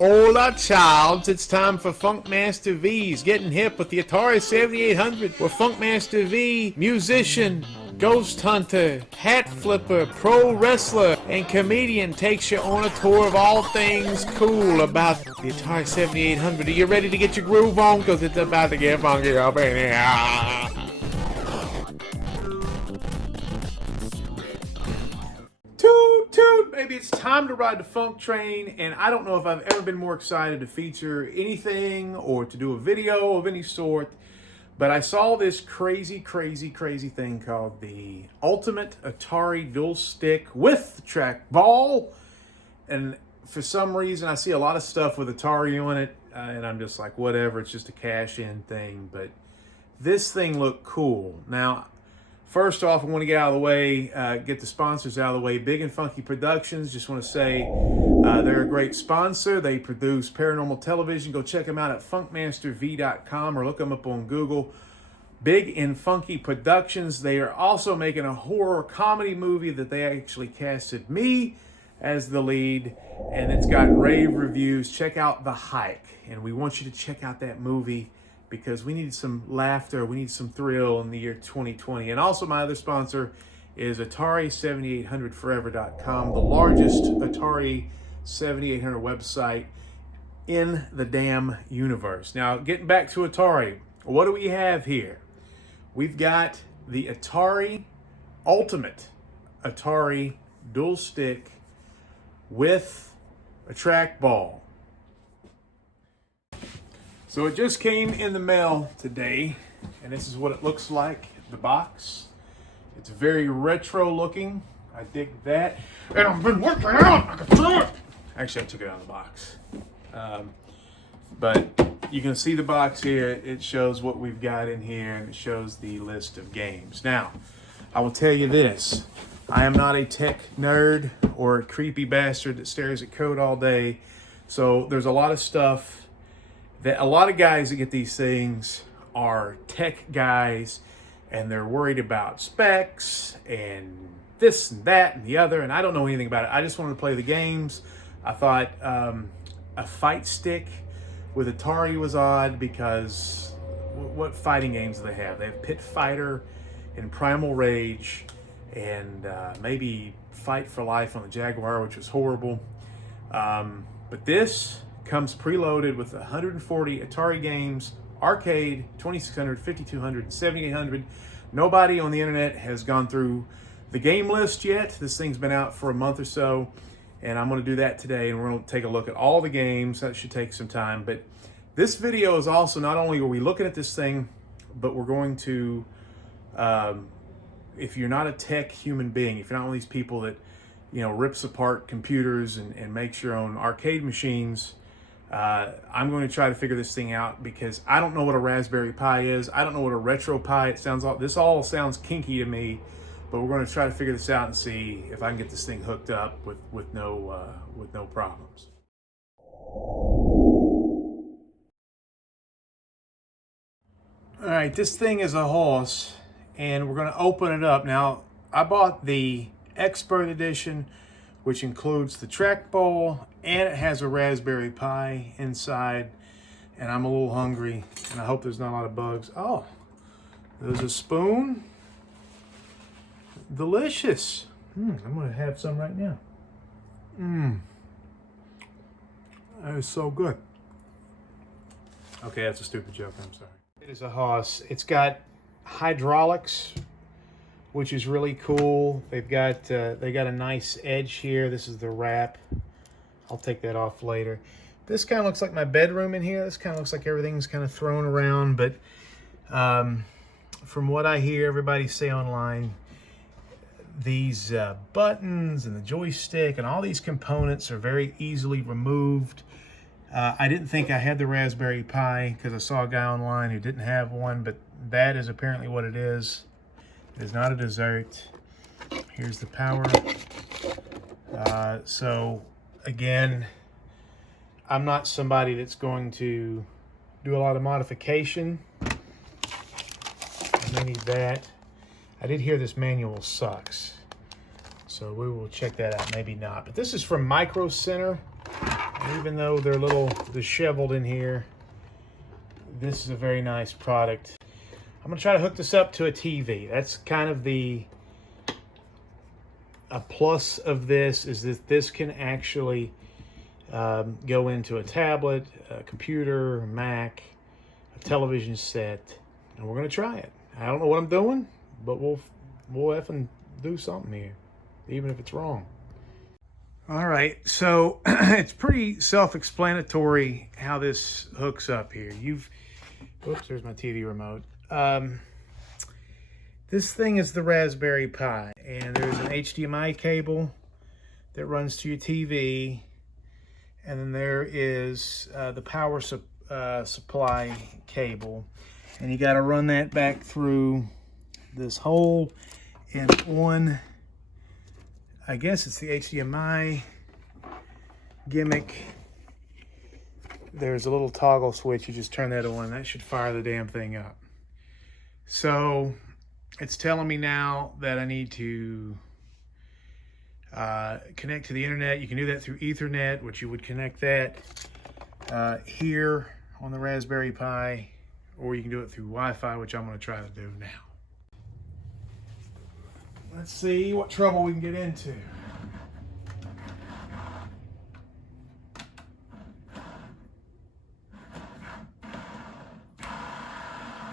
Hola, childs. It's time for Funkmaster V's Getting Hip with the Atari 7800, where Funkmaster V, musician, ghost hunter, hat flipper, pro wrestler, and comedian takes you on a tour of all things cool about the Atari 7800. Are you ready to get your groove on? Because it's about to get funky up in here. Toot toot, baby, it's time to ride the funk train, and I don't know if I've ever been more excited to feature anything or to do a video of any sort, but I saw this crazy thing called the Ultimate Atari Dual Stick with the Trackball, and for some reason I see a lot of stuff with Atari on it, and I'm just like, whatever, it's just a cash-in thing, but this thing looked cool. Now, first off, I want to get out of the way, get the sponsors out of the way. Big and Funky Productions, just want to say they're a great sponsor. They produce paranormal television. Go check them out at funkmasterv.com or look them up on Google. Big and Funky Productions. They are also making a horror comedy movie that they actually casted me as the lead, and it's got rave reviews. Check out The Hike, and we want you to check out that movie, because we need some laughter, we need some thrill in the year 2020. And also my other sponsor is Atari7800forever.com, the largest Atari 7800 website in the damn universe. Now, getting back to Atari, what do we have here? We've got the Atari Ultimate Atari Dual Stick with a trackball. So it just came in the mail today, and this is what it looks like, the box. It's very retro looking. I dig that. And I've been working out. I can do it. Actually, I took it out of the box. But you can see the box here. It shows what we've got in here, and it shows the list of games. Now, I will tell you this. I am not a tech nerd or a creepy bastard that stares at code all day. So there's a lot of stuff that a lot of guys that get these things are tech guys, and they're worried about specs and this and that and the other, and I don't know anything about it. I just wanted to play the games. I thought a fight stick with Atari was odd, because what fighting games do they have? They have Pit Fighter and Primal Rage, and maybe Fight for Life on the Jaguar, which was horrible. But this comes preloaded with 140 Atari games, arcade, 2600, 5200, and 7800. Nobody on the internet has gone through the game list yet. This thing's been out for a month or so, and I'm going to do that today, and we're going to take a look at all the games. That should take some time, but this video is also, not only are we looking at this thing, but we're going to, if you're not a tech human being, if you're not one of these people that, you know, rips apart computers and makes your own arcade machines, I'm going to try to figure this thing out, because I don't know what a Raspberry Pi is. I don't know what a Retropie. This all sounds kinky to me, but we're going to try to figure this out and see if I can get this thing hooked up with no problems. All right, this thing is a horse, and we're going to open it up. Now, I bought the Expert Edition, which includes the trackball, and it has a Raspberry Pi inside, and I'm a little hungry, and I hope there's not a lot of bugs. Oh, there's a spoon. Delicious. I'm gonna have some right now. That is so good. Okay, that's a stupid joke, I'm sorry. It is a Haas. It's got hydraulics, which is really cool. They got a nice edge here. This is the wrap. I'll take that off later. This kind of looks like my bedroom in here. This kind of looks like everything's kind of thrown around, but from what I hear everybody say online, these buttons and the joystick and all these components are very easily removed. I didn't think I had the Raspberry Pi because I saw a guy online who didn't have one, but that is apparently what it is. It is not a dessert. Here's the power. So again, I'm not somebody that's going to do a lot of modification. I may need that. I did hear this manual sucks, so we will check that out. Maybe not. But this is from Micro Center, Even though they're a little disheveled in here, this is a very nice product. I'm gonna try to hook this up to a TV. That's kind of a plus of this, is that this can actually go into a tablet, a computer, a Mac, a television set, and we're gonna try it. I don't know what I'm doing, but we'll effing do something here, even if it's wrong. All right, so it's pretty self-explanatory how this hooks up here. Oops, there's my TV remote. This thing is the Raspberry Pi, and there's an HDMI cable that runs to your TV, and then there is the power supply cable, and you got to run that back through this hole, and on, I guess it's the HDMI gimmick, there's a little toggle switch. You just turn that on. That should fire the damn thing up. So it's telling me now that I need to connect to the internet. You can do that through Ethernet, which you would connect that here on the Raspberry Pi, or you can do it through Wi-Fi, which I'm going to try to do now. Let's see what trouble we can get into.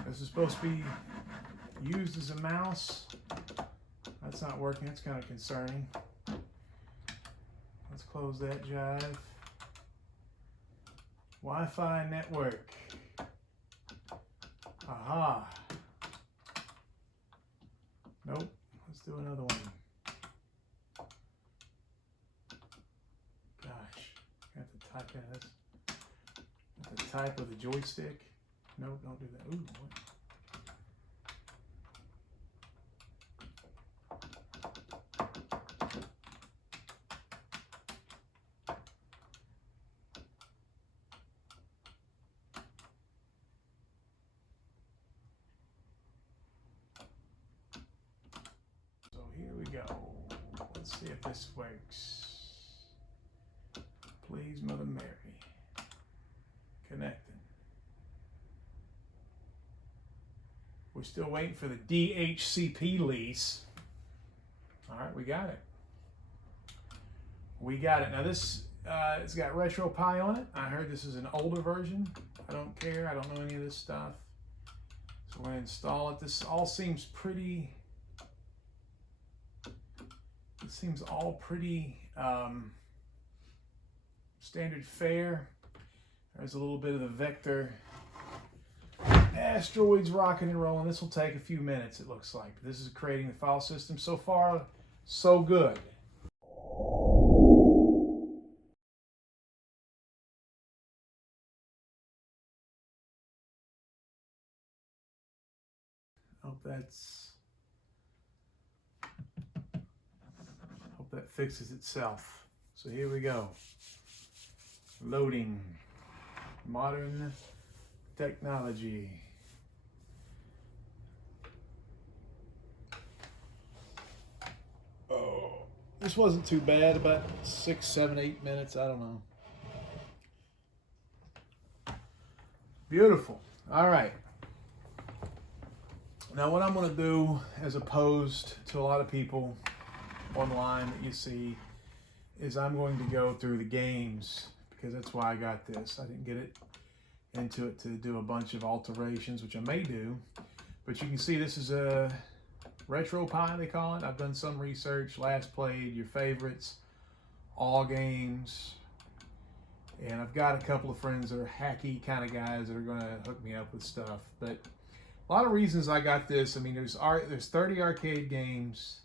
This is supposed to be used as a mouse. That's not working. That's kind of concerning. Let's close that jive. Wi-Fi network. Aha. Nope. Let's do another one. Gosh, I have to type in this. I have to type with a joystick. Nope, don't do that. Ooh, what? So here we go. Let's see if this works. Please, Mother Mary. Connecting. We're still waiting for the DHCP lease. All right, we got it. We got it. Now this, it's got Retropie on it. I heard this is an older version. I don't care. I don't know any of this stuff. So we're gonna install it. This all seems pretty, it seems all pretty standard fare. There's a little bit of the vector asteroids rocking and rolling. This will take a few minutes, it looks like. This is creating the file system. So far, so good. Hope that fixes itself. So here we go. Loading. Modern technology. Oh, this wasn't too bad. About 6, 7, 8 minutes. I don't know. Beautiful. All right. Now what I'm going to do, as opposed to a lot of people online that you see, is I'm going to go through the games, because that's why I got this. I didn't get it into it to do a bunch of alterations, which I may do, but you can see this is a Retropie, they call it. I've done some research, last played, your favorites, all games, and I've got a couple of friends that are hacky kind of guys that are going to hook me up with stuff. But a lot of reasons I got this. I mean, there's 30 arcade games,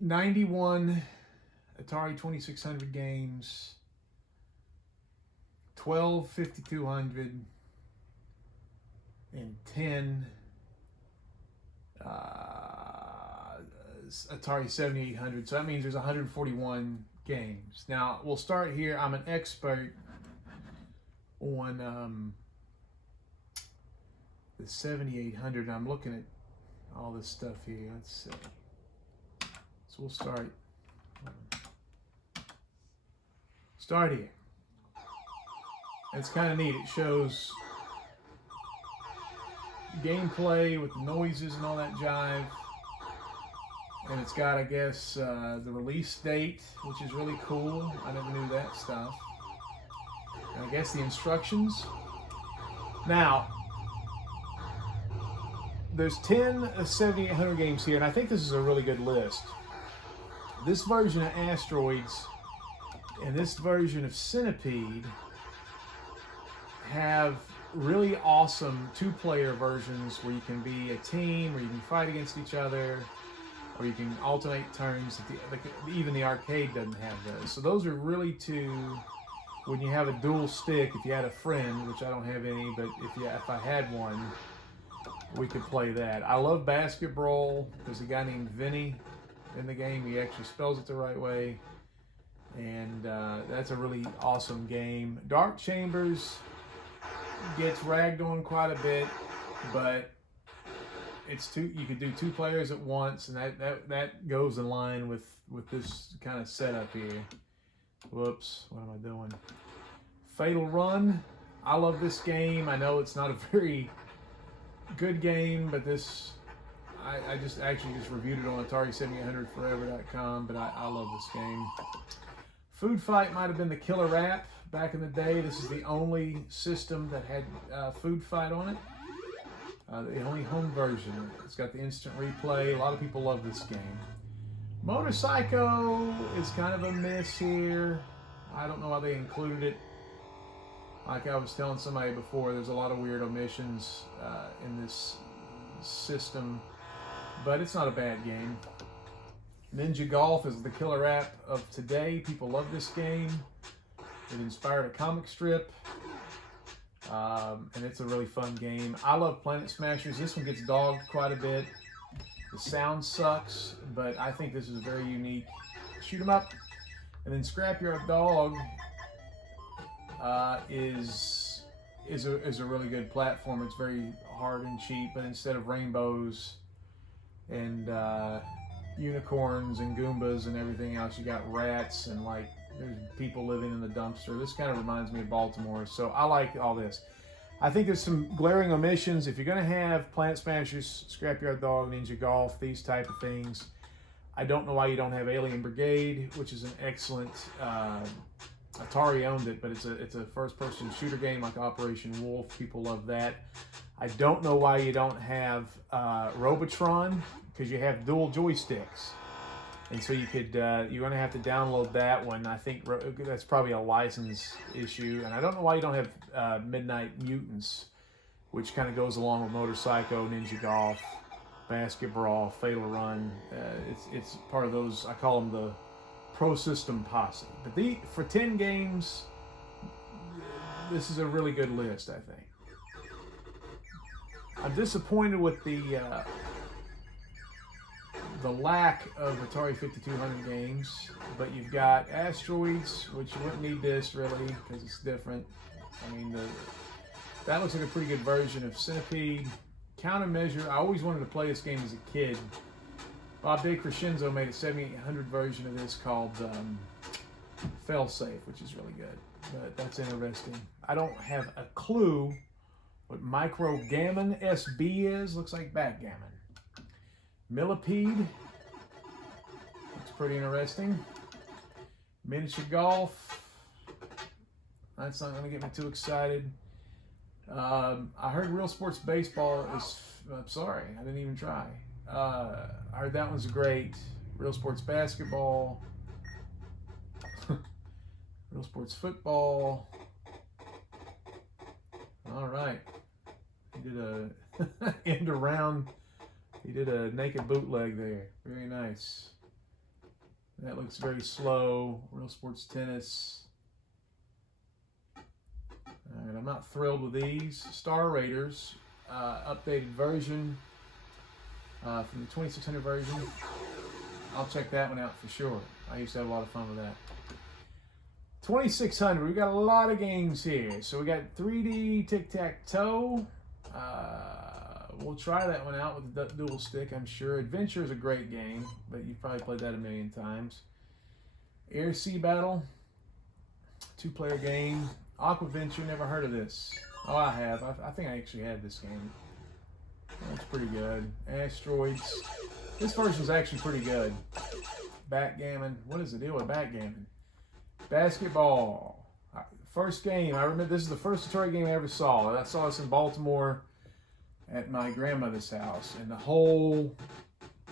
91 Atari 2600 games, 12 5200, and 10 Atari 7800. So that means there's 141 games. Now we'll start here. I'm an expert on the 7800. I'm looking at all this stuff here. Let's see. So we'll start start here. It's kind of neat. It shows gameplay with the noises and all that jive. And it's got, I guess, the release date, which is really cool. I never knew that stuff. And I guess the instructions. Now, there's 10 of 7,800 games here, and I think this is a really good list. This version of Asteroids and this version of Centipede have really awesome two-player versions where you can be a team, or you can fight against each other, or you can alternate turns. Even the arcade doesn't have those. So those are really two, when you have a dual stick, if you had a friend, which I don't have any, but if I had one, we could play that. I love Basketball. There's a guy named Vinny in the game. He actually spells it the right way. And that's a really awesome game. Dark Chambers gets ragged on quite a bit, but you could do two players at once, and that goes in line with this kind of setup here. Whoops, what am I doing? Fatal Run. I love this game. I know it's not a very good game, but this I just reviewed it on Atari7800forever.com, but I love this game. Food Fight might have been the killer app back in the day. This is the only system that had Food Fight on it. The only home version. It's got the instant replay. A lot of people love this game. Motorcycle is kind of a miss here. I don't know why they included it. Like I was telling somebody before, there's a lot of weird omissions in this system, but it's not a bad game. Ninja Golf is the killer app of today. People love this game. It inspired a comic strip, and it's a really fun game. I love Planet Smashers. This one gets dogged quite a bit. The sound sucks, but I think this is very unique. Shoot 'em up. And then Scrapyard Dog is a really good platform. It's very hard and cheap, but instead of rainbows and unicorns and Goombas and everything else, you got rats and like there's people living in the dumpster. This kind of reminds me of Baltimore, so I like all this. I think there's some glaring omissions. If you're going to have Planet Smashers, Scrapyard Dog, Ninja Golf, these type of things, I don't know why you don't have Alien Brigade, which is an excellent. Atari owned it, but it's a first-person shooter game like Operation Wolf. People love that. I don't know why you don't have Robotron, because you have dual joysticks, and so you could you're going to have to download that one. I think that's probably a license issue, and I don't know why you don't have Midnight Mutants, which kind of goes along with Motorcycle, Ninja Golf, Basketball, Fatal Run. It's part of those. I call them the Pro System Posse. But for 10 games, this is a really good list, I think. I'm disappointed with the lack of Atari 5200 games, but you've got Asteroids, which you wouldn't need this really because it's different. I mean, that looks like a pretty good version of Centipede. Countermeasure, I always wanted to play this game as a kid. Bob DeCrescenzo made a 7800 version of this called Failsafe, which is really good. But that's interesting. I don't have a clue what Microgammon SB is. Looks like backgammon. Millipede. Looks pretty interesting. Miniature Golf. That's not going to get me too excited. I heard Real Sports Baseball is... I'm sorry, I didn't even try. I heard that one's great. Real Sports Basketball. Real Sports Football. All right. He did a end around. He did a naked bootleg there. Very nice. That looks very slow. Real Sports Tennis. All right, I'm not thrilled with these. Star Raiders, updated version. From the 2600 version. I'll check that one out for sure. I used to have a lot of fun with that. 2600, we got a lot of games here. So we got 3D Tic-Tac-Toe. We'll try that one out with the dual stick, I'm sure. Adventure is a great game, but you've probably played that a million times. Air Sea Battle. 2-player game. Aquaventure, never heard of this. Oh, I have. I think I actually had this game. That's pretty good. Asteroids. This version's actually pretty good. Backgammon. What is the deal with backgammon? Basketball. First game. I remember this is the first Atari game I ever saw. I saw this in Baltimore at my grandmother's house. And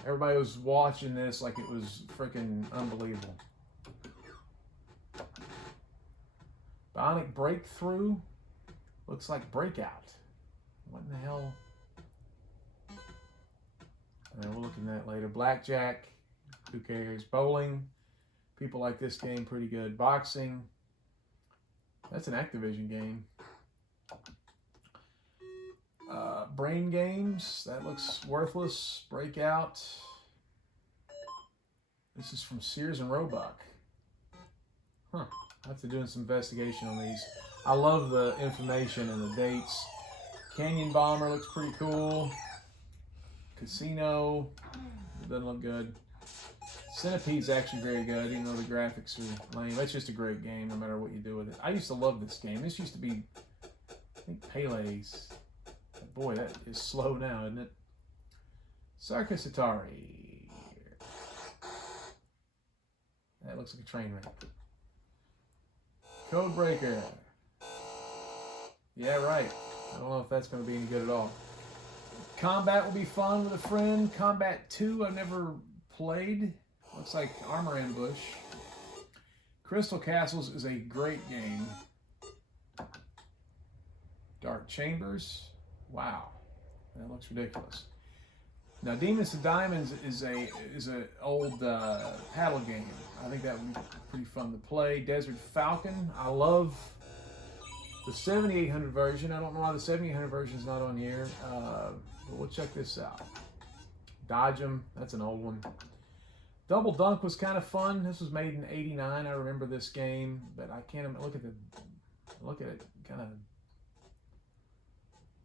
everybody was watching this like it was freaking unbelievable. Bionic Breakthrough. Looks like Breakout. What in the hell? We'll look at that later. Blackjack. Who cares? Bowling. People like this game pretty good. Boxing. That's an Activision game. Brain Games. That looks worthless. Breakout. This is from Sears and Roebuck. Huh. I have to do some investigation on these. I love the information and the dates. Canyon Bomber looks pretty cool. Casino. It doesn't look good. Centipede's actually very good, even though the graphics are lame. That's just a great game, no matter what you do with it. I used to love this game. This used to be, I think, Pele's. Boy, that is slow now, isn't it? Circus Atari. That looks like a train wreck. Codebreaker. Yeah, right. I don't know if that's going to be any good at all. Combat will be fun with a friend. Combat 2, I've never played. Looks like Armor Ambush. Crystal Castles is a great game. Dark Chambers. Wow, that looks ridiculous. Now, Demons and Diamonds is a old paddle game. I think that would be pretty fun to play. Desert Falcon. I love the 7800 version. I don't know why the 7800 version is not on here, but we'll check this out. Dodge 'em. That's an old one. Double Dunk was kind of fun. This was made in '89. I remember this game, but I can't look at it. Kind of.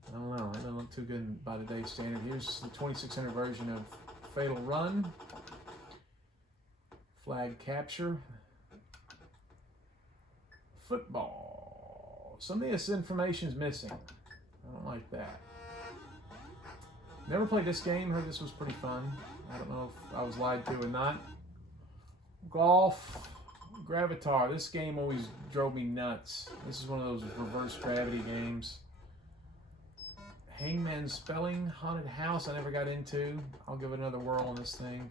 I don't know. It doesn't look too good by today's standard. Here's the 2600 version of Fatal Run. Flag Capture. Football. Some of this information is missing. I don't like that. Never played this game. Heard this was pretty fun. I don't know if I was lied to or not. Golf. Gravitar. This game always drove me nuts. This is one of those reverse gravity games. Hangman Spelling. Haunted House I never got into. I'll give it another whirl on this thing.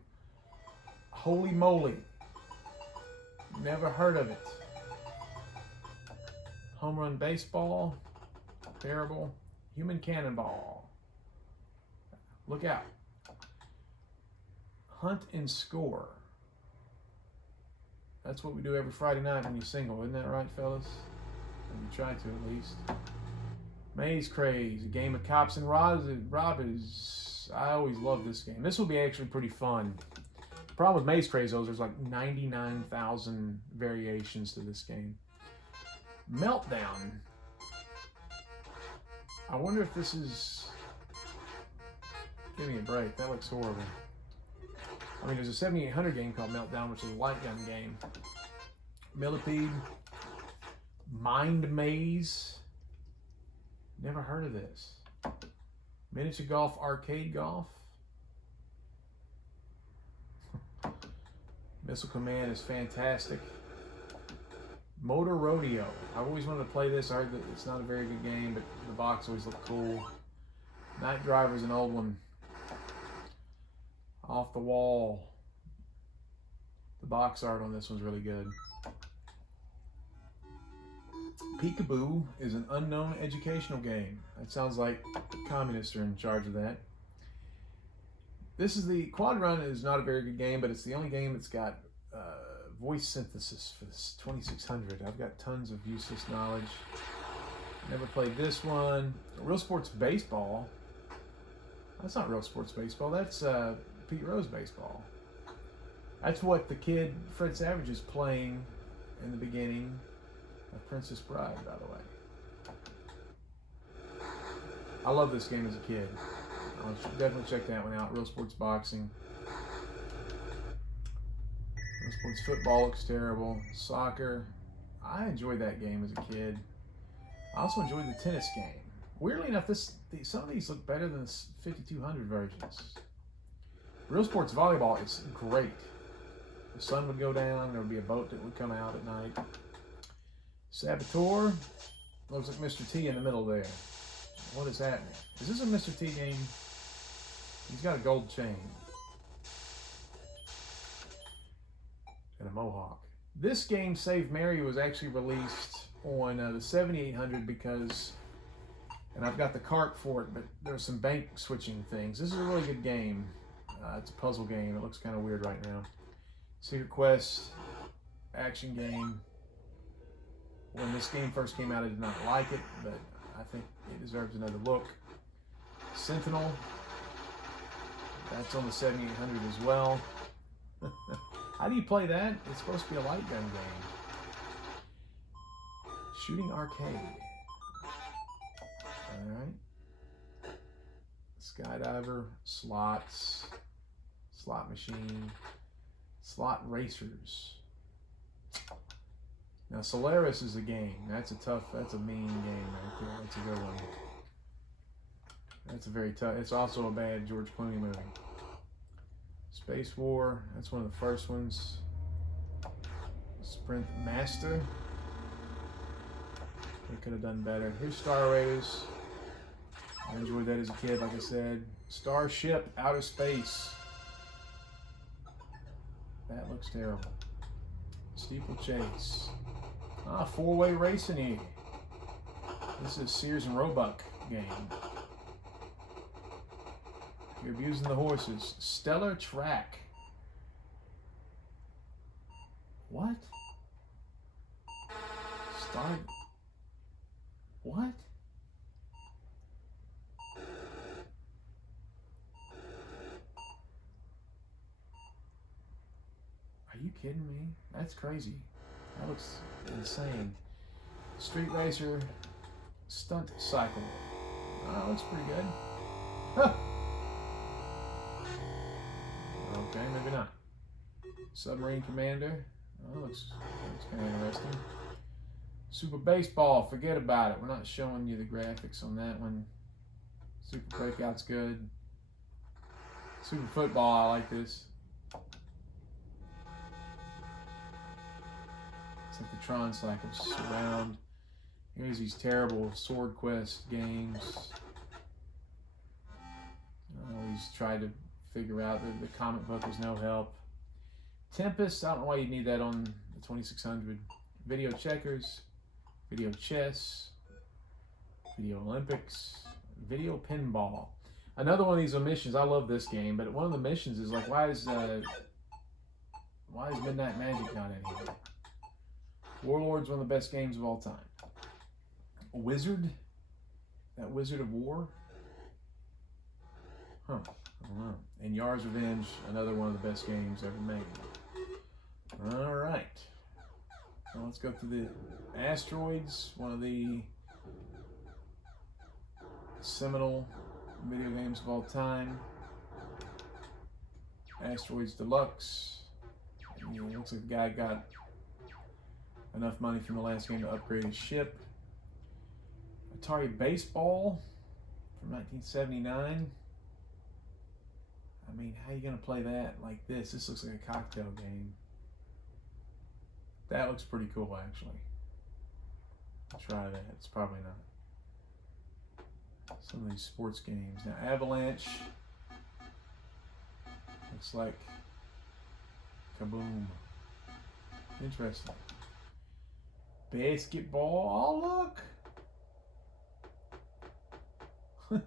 Holy Moly. Never heard of it. Home Run Baseball. Terrible. Human Cannonball. Look out. Hunt and Score. That's what we do every Friday night when you single. Isn't that right, fellas? Or you try to, at least. Maze Craze. A game of cops and robbers. I always love this game. This will be actually pretty fun. The problem with Maze Craze, though, is there's like 99,000 variations to this game. Meltdown. I wonder if this is... Give me a break. That looks horrible. I mean, there's a 7800 game called Meltdown, which is a light gun game. Millipede. Mind Maze. Never heard of this. Miniature Golf, Arcade Golf. Missile Command is fantastic. Motor Rodeo. I've always wanted to play this. I heard that it's not a very good game, but the box always looked cool. Night Driver's an old one. Off the Wall. The box art on this one's really good. Peekaboo is an unknown educational game. That sounds like communists are in charge of that. This is the Quad Run is not a very good game, but it's the only game that's got voice synthesis for this 2600. I've got tons of useless knowledge. Never played this one. Real Sports Baseball. That's not Real Sports Baseball. That's Pete Rose Baseball. That's what the kid Fred Savage is playing in the beginning of Princess Bride, by the way. I love this game as a kid. I'll definitely check that one out. Real Sports Boxing. Real Sports Football looks terrible. Soccer. I enjoyed that game as a kid. I also enjoyed the tennis game. Weirdly enough, some of these look better than the 5200 versions. Real Sports Volleyball is great. The sun would go down, there would be a boat that would come out at night. Saboteur, looks like Mr. T in the middle there. What is happening? Is this a Mr. T game? He's got a gold chain. And a mohawk. This game, Save Mary, was actually released on the 7800 because, and I've got the cart for it, but there's some bank switching things. This is a really good game. It's a puzzle game. It looks kind of weird right now. Secret Quest, action game. When this game first came out, I did not like it, but I think it deserves another look. Sentinel, that's on the 7800 as well. How do you play that? It's supposed to be a light gun game. Shooting Arcade. Alright. Skydiver, slots, slot machine, slot racers. Now Solaris is a game. That's a mean game right there. That's a good one. That's a very tough, it's also a bad George Clooney movie. Space War, that's one of the first ones. Sprint Master. They could have done better. Here's Star Raiders. I enjoyed that as a kid, like I said. Starship Outer Space. That looks terrible. Steeplechase. Four-way racing here. This is Sears and Roebuck game. You're abusing the horses. Stellar Track. What? What? Are you kidding me? That's crazy. That looks insane. Street Racer Stunt Cycle. That looks pretty good. Huh. Okay, maybe not. Submarine Commander. Oh, looks kind of interesting. Super Baseball, forget about it. We're not showing you the graphics on that one. Super Breakout's good. Super Football, I like this. It's like the Tron cycles surround. Here's these terrible Sword Quest games. I always tried to figure out that the comic book was no help. Tempest, I don't know why you need that on the 2600. Video Checkers, Video Chess, Video Olympics, Video Pinball. Another one of these missions, I love this game, but one of the missions is like, why is Midnight Magic not in here? Warlord's one of the best games of all time. Wizard? That Wizard of War? Huh, I don't know. And Yar's Revenge, another one of the best games ever made. All right. Now let's go through the Asteroids, one of the seminal video games of all time. Asteroids Deluxe. And, it looks like the guy got enough money from the last game to upgrade his ship. Atari Baseball from 1979. I mean, how are you going to play that like this? This looks like a cocktail game. That looks pretty cool, actually. I'll try that. It's probably not. Some of these sports games. Now, Avalanche. Looks like Kaboom. Interesting. Basketball. Oh, look!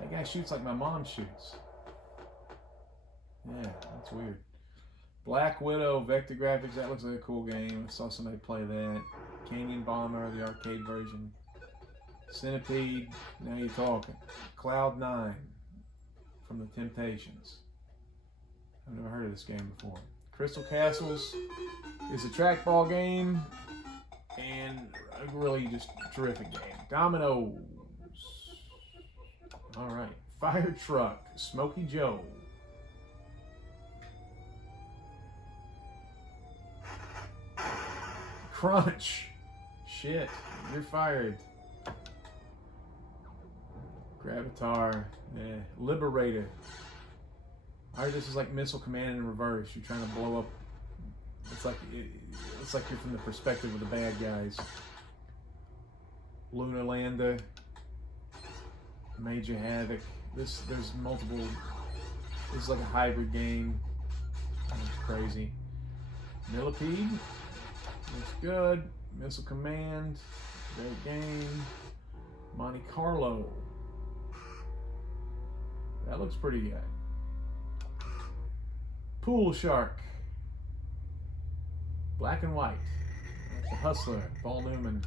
That guy shoots like my mom shoots. Yeah, that's weird. Black Widow, Vector Graphics, that looks like a cool game. I saw somebody play that. Canyon Bomber, the arcade version. Centipede, now you're talking. Cloud 9 from the Temptations. I've never heard of this game before. Crystal Castles is a trackball game and a really just terrific game. Dominoes. All right. Fire Truck, Smokey Joe. Crunch. Shit, you're fired. Gravatar. Liberator. I heard this is like Missile Command in reverse. You're trying to blow up. It's like you're from the perspective of the bad guys. Lunar Lander. Major Havoc. There's multiple. This is like a hybrid game. It's crazy. Millipede. Looks good. Missile Command. Great game. Monte Carlo. That looks pretty good. Pool Shark. Black and White. The Hustler. Paul Newman.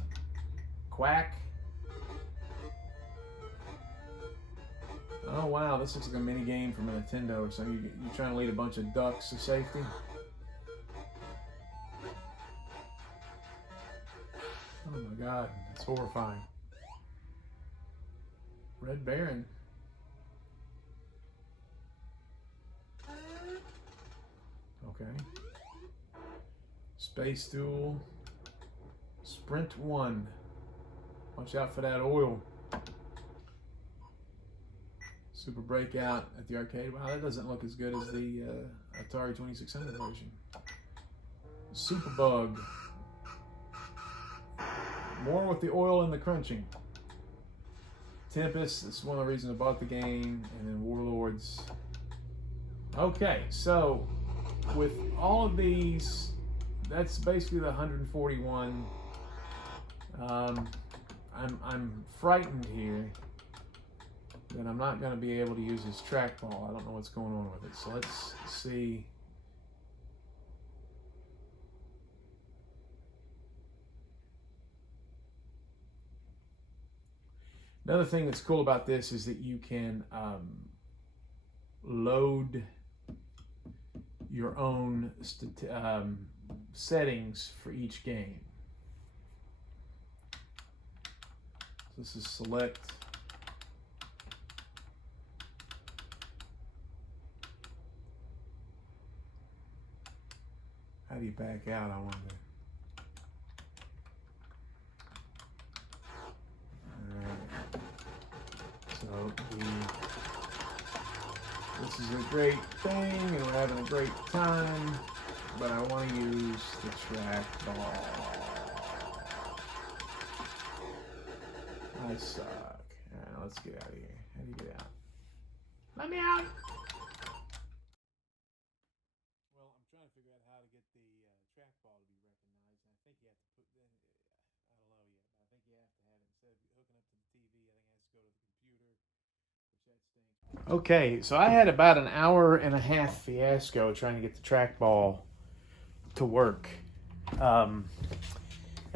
Quack. Oh wow, this looks like a mini game from a Nintendo or something. You're trying to lead a bunch of ducks to safety. Oh my god, that's horrifying. Red Baron. Okay. Space Duel. Sprint 1. Watch out for that oil. Super Breakout at the arcade. Wow, that doesn't look as good as the Atari 2600 version. Superbug. More with the oil and the crunching. Tempest, that's one of the reasons I bought the game. And then Warlords. Okay, so with all of these, that's basically the 141. I'm frightened here that I'm not going to be able to use this trackball. I don't know what's going on with it. So let's see. Another thing that's cool about this is that you can load your own settings for each game. So this is select. How do you back out, I wonder? So this is a great thing and we're having a great time, but I want to use the trackball. I suck. Alright, let's get out of here. How do you get out? Let me out! Well, I'm trying to figure out how to get the trackball to be recognized. I think you have to put in, I don't know yet, but I think you have to have it instead of hooking up to the TV, I think it has to go to the computer, which that stinks. Okay, so I had about an hour and a half fiasco trying to get the trackball to work. And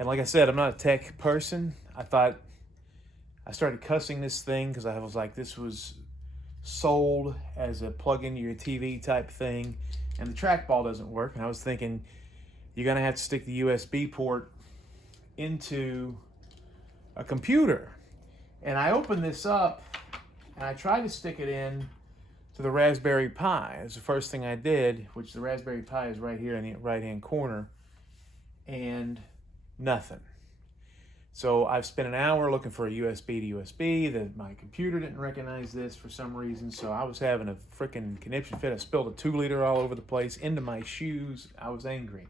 like I said, I'm not a tech person. I started cussing this thing because I was like, this was sold as a plug into your TV type thing, and the trackball doesn't work. And I was thinking, you're gonna have to stick the USB port into a computer. And I opened this up and I tried to stick it in to the Raspberry Pi. It's the first thing I did, which the Raspberry Pi is right here in the right hand corner, and nothing. So I've spent an hour looking for a USB to USB. My computer didn't recognize this for some reason, so I was having a freaking conniption fit. I spilled a 2-liter all over the place, into my shoes. I was angry.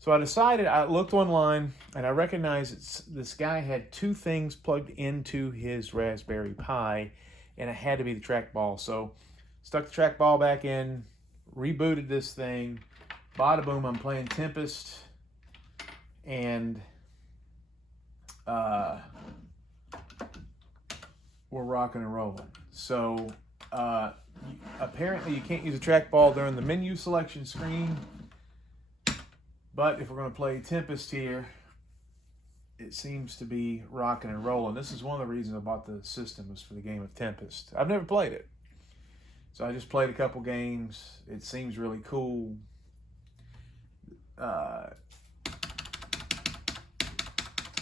So I decided, I looked online, and I recognized this guy had 2 things plugged into his Raspberry Pi, and it had to be the trackball. So stuck the trackball back in, rebooted this thing, bada boom, I'm playing Tempest, and we're rocking and rolling. So apparently you can't use a trackball during the menu selection screen, but if we're going to play Tempest here, it seems to be rocking and rolling. This is one of the reasons I bought the system, was for the game of Tempest. I've never played it, so I just played a couple games. It seems really cool.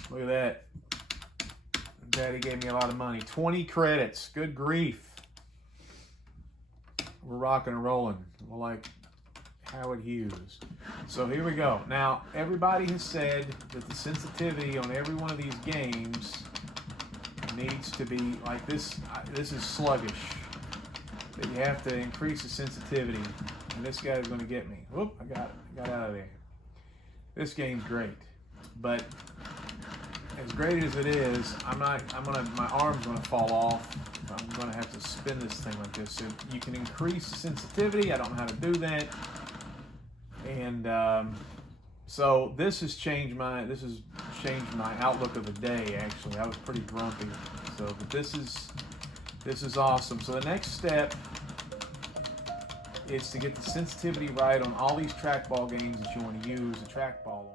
Look at that. Daddy gave me a lot of money. 20 credits. Good grief. We're rocking and rolling. We're like Howard Hughes. So here we go. Now, everybody has said that the sensitivity on every one of these games needs to be like this. This is sluggish. That you have to increase the sensitivity. And this guy's going to get me. Whoop! I got it. I got out of there. This game's great, but as great as it is, my arm's gonna fall off. I'm gonna have to spin this thing like this. So you can increase sensitivity. I don't know how to do that. And so this has changed my outlook of the day. Actually, I was pretty grumpy. So, but this is awesome. So the next step is to get the sensitivity right on all these trackball games that you want to use a trackball on.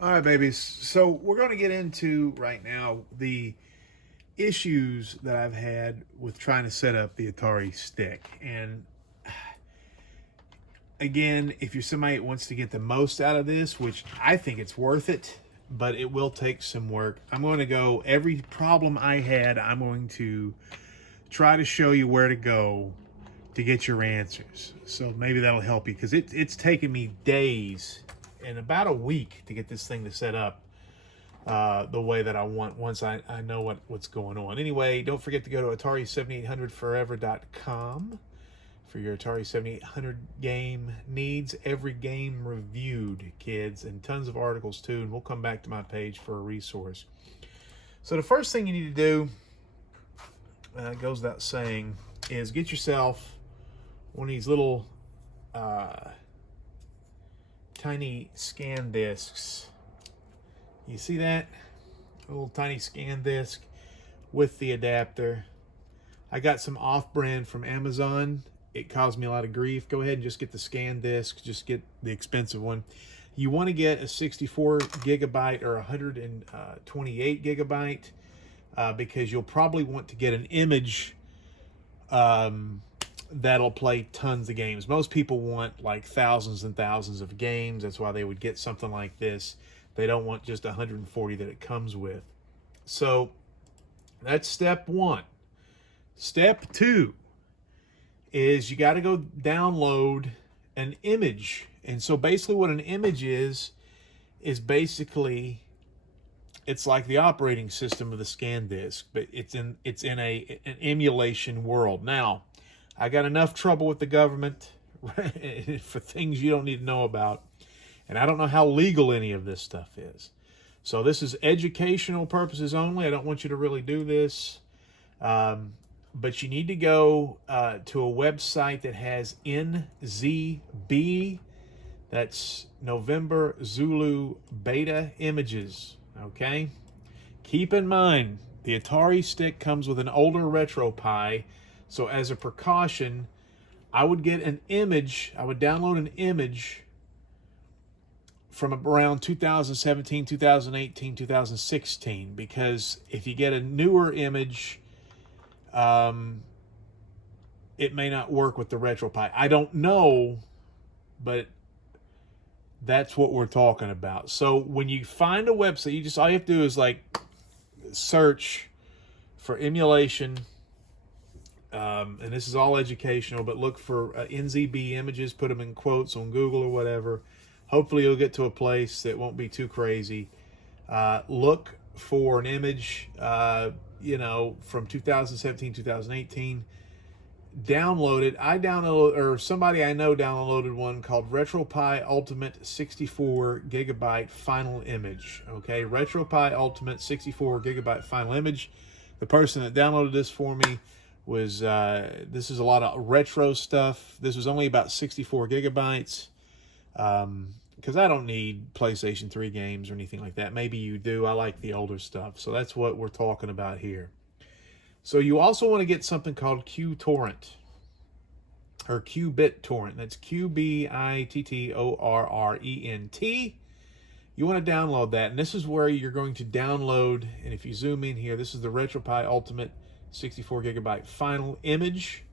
All right, babies. So we're going to get into right now the issues that I've had with trying to set up the Atari stick. And again, if you're somebody that wants to get the most out of this, which I think it's worth it, but it will take some work. I'm going to go every problem I had, I'm going to try to show you where to go to get your answers. So maybe that'll help you, because it's taken me days and about a week to get this thing to set up the way that I want once I know what's going on. Anyway, don't forget to go to Atari7800forever.com for your Atari 7800 game needs. Every game reviewed, kids, and tons of articles too, and we'll come back to my page for a resource. So the first thing you need to do, goes without saying, is get yourself one of these little tiny scan discs. You see that? A little tiny scan disc with the adapter. I got some off-brand from Amazon. It caused me a lot of grief. Go ahead and just get the scan disc. Just get the expensive one. You want to get a 64 gigabyte or 128 gigabyte because you'll probably want to get an image that'll play tons of games. Most people want like thousands and thousands of games. That's why they would get something like this. They don't want just 140 that it comes with. So that's step one. Step two is you got to go download an image. And so basically what an image is basically, it's like the operating system of the scan disk, but it's in an emulation world. Now, I got enough trouble with the government for things you don't need to know about, and I don't know how legal any of this stuff is. So this is educational purposes only. I don't want you to really do this, but you need to go to a website that has NZB, that's November Zulu Beta Images, okay? Keep in mind, the Atari stick comes with an older Retropie. So as a precaution, I would get an image, I would download an image from around 2017, 2018, 2016, because if you get a newer image, it may not work with the Retropie. I don't know, but that's what we're talking about. So when you find a website, all you have to do is like search for emulation. And this is all educational, but look for NZB images, put them in quotes on Google or whatever. Hopefully you'll get to a place that won't be too crazy. Look for an image, from 2017, 2018. Download it. Somebody I know downloaded one called Retropie Ultimate 64 gigabyte final image. Okay, Retropie Ultimate 64 gigabyte final image. The person that downloaded this for me was, this is a lot of retro stuff. This was only about 64 gigabytes. because I don't need PlayStation 3 games or anything like that. Maybe you do. I like the older stuff. So that's what we're talking about here. So you also want to get something called QTorrent or QBitTorrent. That's QBITTORRENT. You want to download that, and this is where you're going to download, and if you zoom in here, this is the Retropie Ultimate 64 gigabyte final image,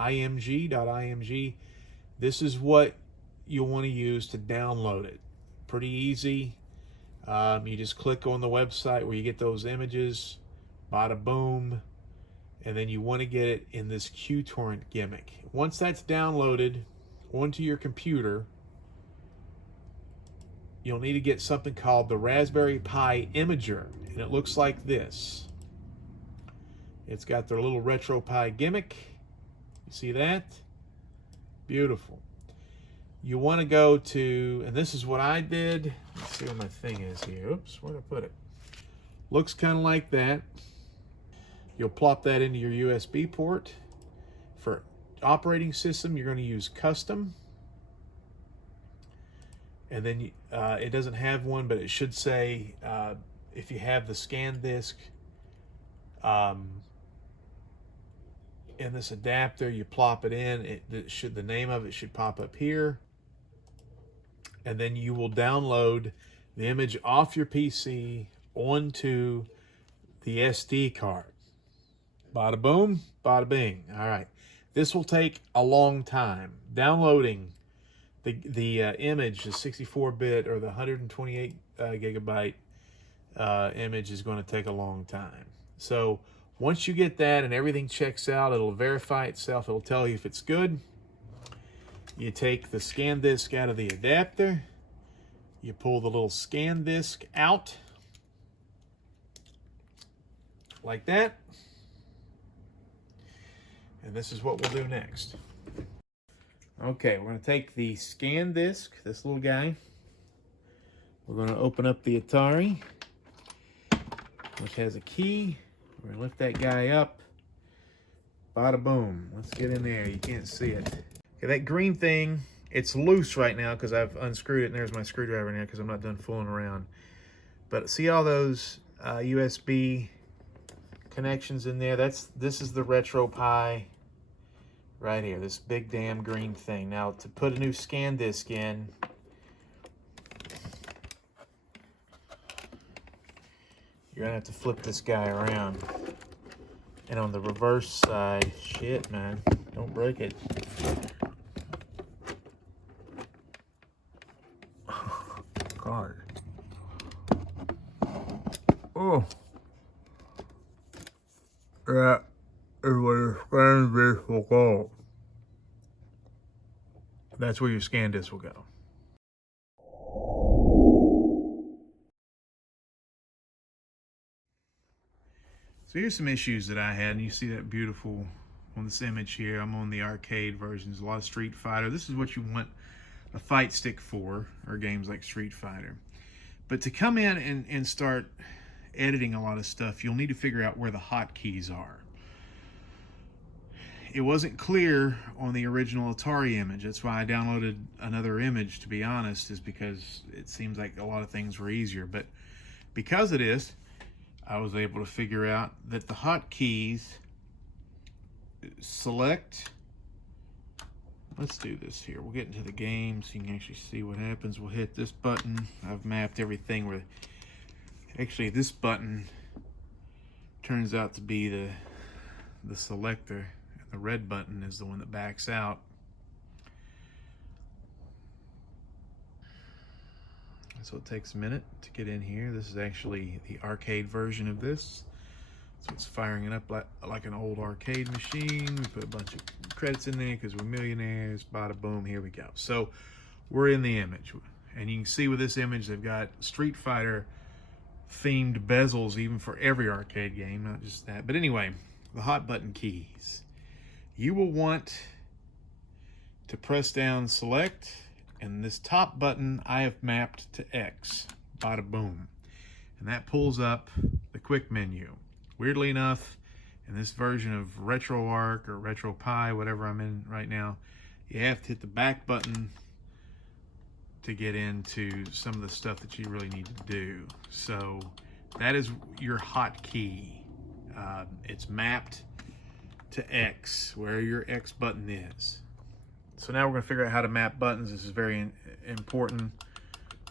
img.img. This is what you'll want to use to download it. Pretty easy. You just click on the website where you get those images, bada boom, and then you want to get it in this QTorrent gimmick. Once that's downloaded onto your computer, you'll need to get something called the Raspberry Pi Imager, and it looks like this. It's got their little Retropie gimmick. You see that? Beautiful. You want to go to, and this is what I did. Let's see where my thing is here. Oops, where'd I put it? Looks kind of like that. You'll plop that into your USB port. For operating system, you're going to use custom. And then it doesn't have one, but it should say if you have the scan disk in this adapter, you plop it in. The name of it should pop up here, and then you will download the image off your PC onto the SD card. Bada boom, bada bing. All right, this will take a long time. Downloading the image, the 64-bit or the 128 gigabyte image is going to take a long time. So once you get that and everything checks out, it'll verify itself. It'll tell you if it's good. You take the scan disk out of the adapter. You pull the little scan disk out like that. And this is what we'll do next. Okay, we're going to take the scan disk, this little guy. We're going to open up the Atari, which has a key. We're going to lift that guy up. Bada boom. Let's get in there. You can't see it. Okay, that green thing, it's loose right now because I've unscrewed it, and there's my screwdriver now because I'm not done fooling around. But see all those USB connections in there? This is the Retropie right here, this big damn green thing. Now, to put a new scan disk in, you're gonna have to flip this guy around. And on the reverse side, shit, man, don't break it. God. Oh. That is where your scan disk will go. That's where your scan disk will go. So here's some issues that I had, and you see that beautiful on this image here. I'm on the arcade version. There's a lot of Street Fighter. This is what you want a fight stick for, or games like Street Fighter. But to come in and start editing a lot of stuff, you'll need to figure out where the hotkeys are. It wasn't clear on the original Atari image. That's why I downloaded another image, to be honest, is because it seems like a lot of things were easier. But because of this, I was able to figure out that the hotkeys select. Let's do this here. We'll get into the game so you can actually see what happens. We'll hit this button. I've mapped everything where actually this button turns out to be the selector. The red button is the one that backs out. So it takes a minute to get in here. This is actually the arcade version of this. So it's firing it up like an old arcade machine. We put a bunch of credits in there because we're millionaires. Bada boom, here we go. So we're in the image. And you can see with this image, they've got Street Fighter themed bezels even for every arcade game, not just that. But anyway, the hot button keys. You will want to press down select, and this top button I have mapped to X. Bada boom. And that pulls up the quick menu. Weirdly enough, in this version of RetroArch or Retropie, whatever I'm in right now, you have to hit the back button to get into some of the stuff that you really need to do. So that is your hotkey. It's mapped to X, where your X button is. So now we're going to figure out how to map buttons. This is very important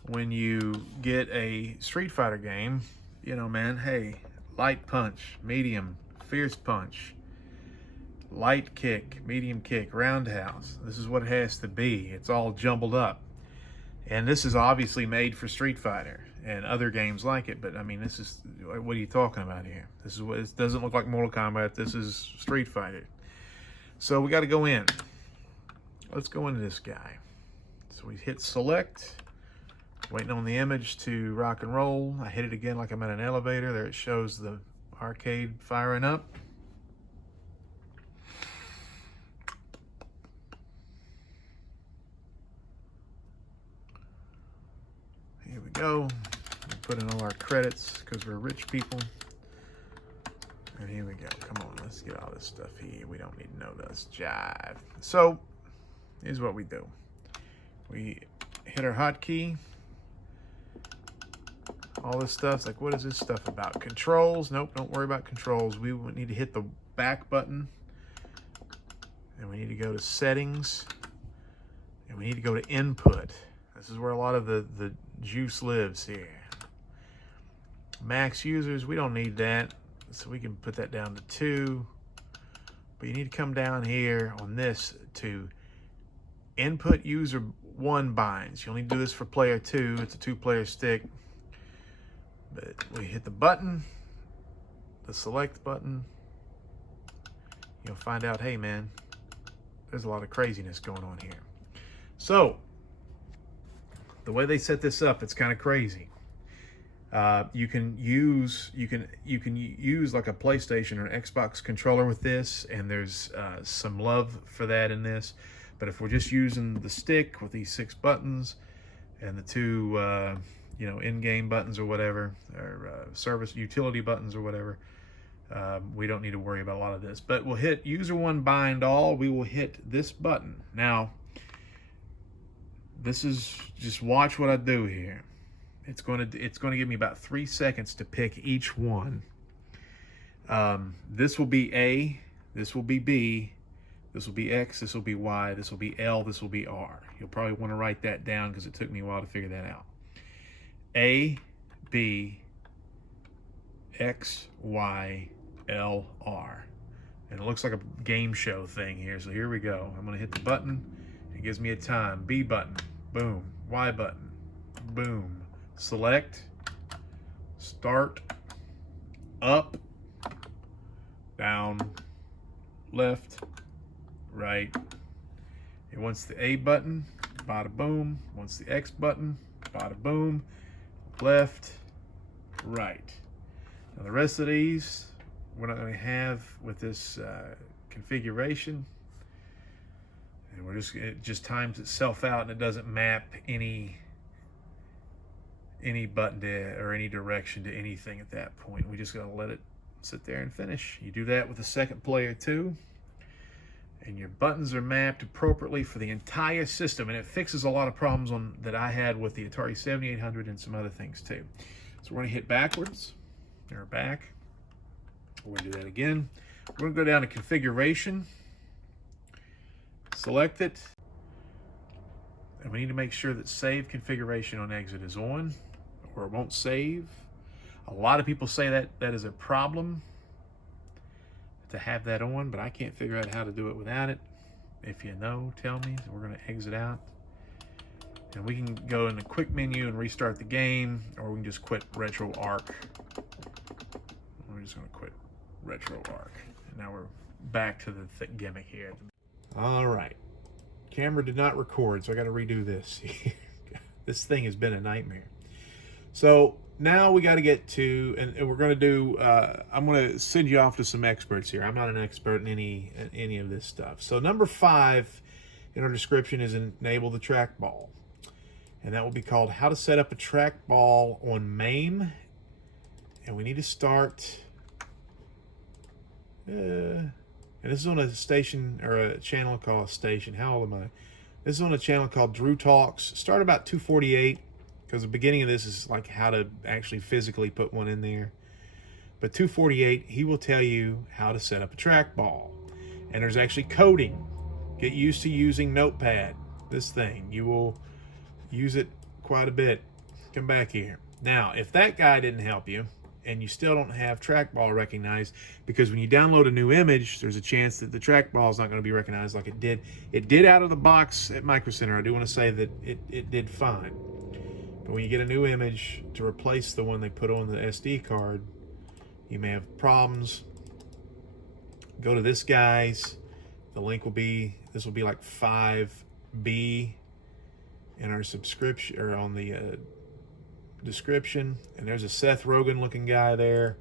when you get a Street Fighter game. You know, man, hey, light punch, medium, fierce punch, light kick, medium kick, roundhouse. This is what it has to be. It's all jumbled up. And this is obviously made for Street Fighter and other games like it, but I mean, this is, what are you talking about here? This is what, it doesn't look like Mortal Kombat. This is Street Fighter. So we got to go in. Let's go into this guy. So we hit select, waiting on the image to rock and roll. I hit it again like I'm in an elevator. There it shows the arcade firing up. Here we go. We put in all our credits because we're rich people. And here we go. Come on, let's get all this stuff here. We don't need to know this jive. So here's what we do. We hit our hotkey. All this stuff's like, what is this stuff about? Controls? Nope, don't worry about controls. We need to hit the back button. And we need to go to settings. And we need to go to input. This is where a lot of the juice lives here. Max users, we don't need that. So we can put that down to 2. But you need to come down here on this to input user 1 binds. You'll need to do this for player 2. It's a 2-player stick. But we hit the button, the select button. You'll find out, hey man, there's a lot of craziness going on here. So the way they set this up, it's kind of crazy. You can use like a PlayStation or an Xbox controller with this, and there's some love for that in this. But if we're just using the stick with these 6 buttons and the 2 in-game buttons or whatever, or service utility buttons or whatever, we don't need to worry about a lot of this. But we'll hit user 1 bind all. We will hit this button. Now, this is, just watch what I do here. It's going to give me about 3 seconds to pick each one. This will be A, this will be B, this will be X, this will be Y, this will be L, this will be R. You'll probably want to write that down because it took me a while to figure that out. A, B, X, Y, L, R. And it looks like a game show thing here. So here we go. I'm going to hit the button. It gives me a time. B button. Boom. Y button. Boom. Select. Start. Up. Down. Left. Right. It wants the A button. Bada boom. Wants the X button. Bada boom. Left, right. Now the rest of these we're not going to have with this configuration, and it just times itself out, and it doesn't map any button or any direction to anything at that point. We just got to let it sit there and finish. You do that with the second player too, and your buttons are mapped appropriately for the entire system, and it fixes a lot of problems that I had with the Atari 7800 and some other things too. So we're going to hit backwards, or back. We're going to do that again. We're going to go down to configuration, select it, and we need to make sure that save configuration on exit is on, or it won't save. A lot of people say that is a problem to have that on, but I can't figure out how to do it without it. If you know, tell me. So we're going to exit out, and we can go in the quick menu and restart the game, or we can just quit RetroArch. We're just going to quit RetroArch, and now we're back to the gimmick here. All right, camera did not record, so I got to redo this. This thing has been a nightmare. So now we got to get to, and we're going to do, I'm going to send you off to some experts here. I'm not an expert in any of this stuff. So number 5 in our description is enable the trackball. And that will be called how to set up a trackball on MAME. And we need to start, and this is on a station, or a channel called a station. How old am I? This is on a channel called Drew Talks. Start about 248, because the beginning of this is like how to actually physically put one in there. But 248, he will tell you how to set up a trackball. And there's actually coding. Get used to using Notepad. This thing, you will use it quite a bit. Come back here. Now, if that guy didn't help you, and you still don't have trackball recognized, because when you download a new image, there's a chance that the trackball is not going to be recognized like it did. It did out of the box at Micro Center. I do want to say that it did fine. But when you get a new image to replace the one they put on the SD card, you may have problems. Go to this guy's. The link will be, this will be like 5B in our subscription, or on the description. And there's a Seth Rogen looking guy there.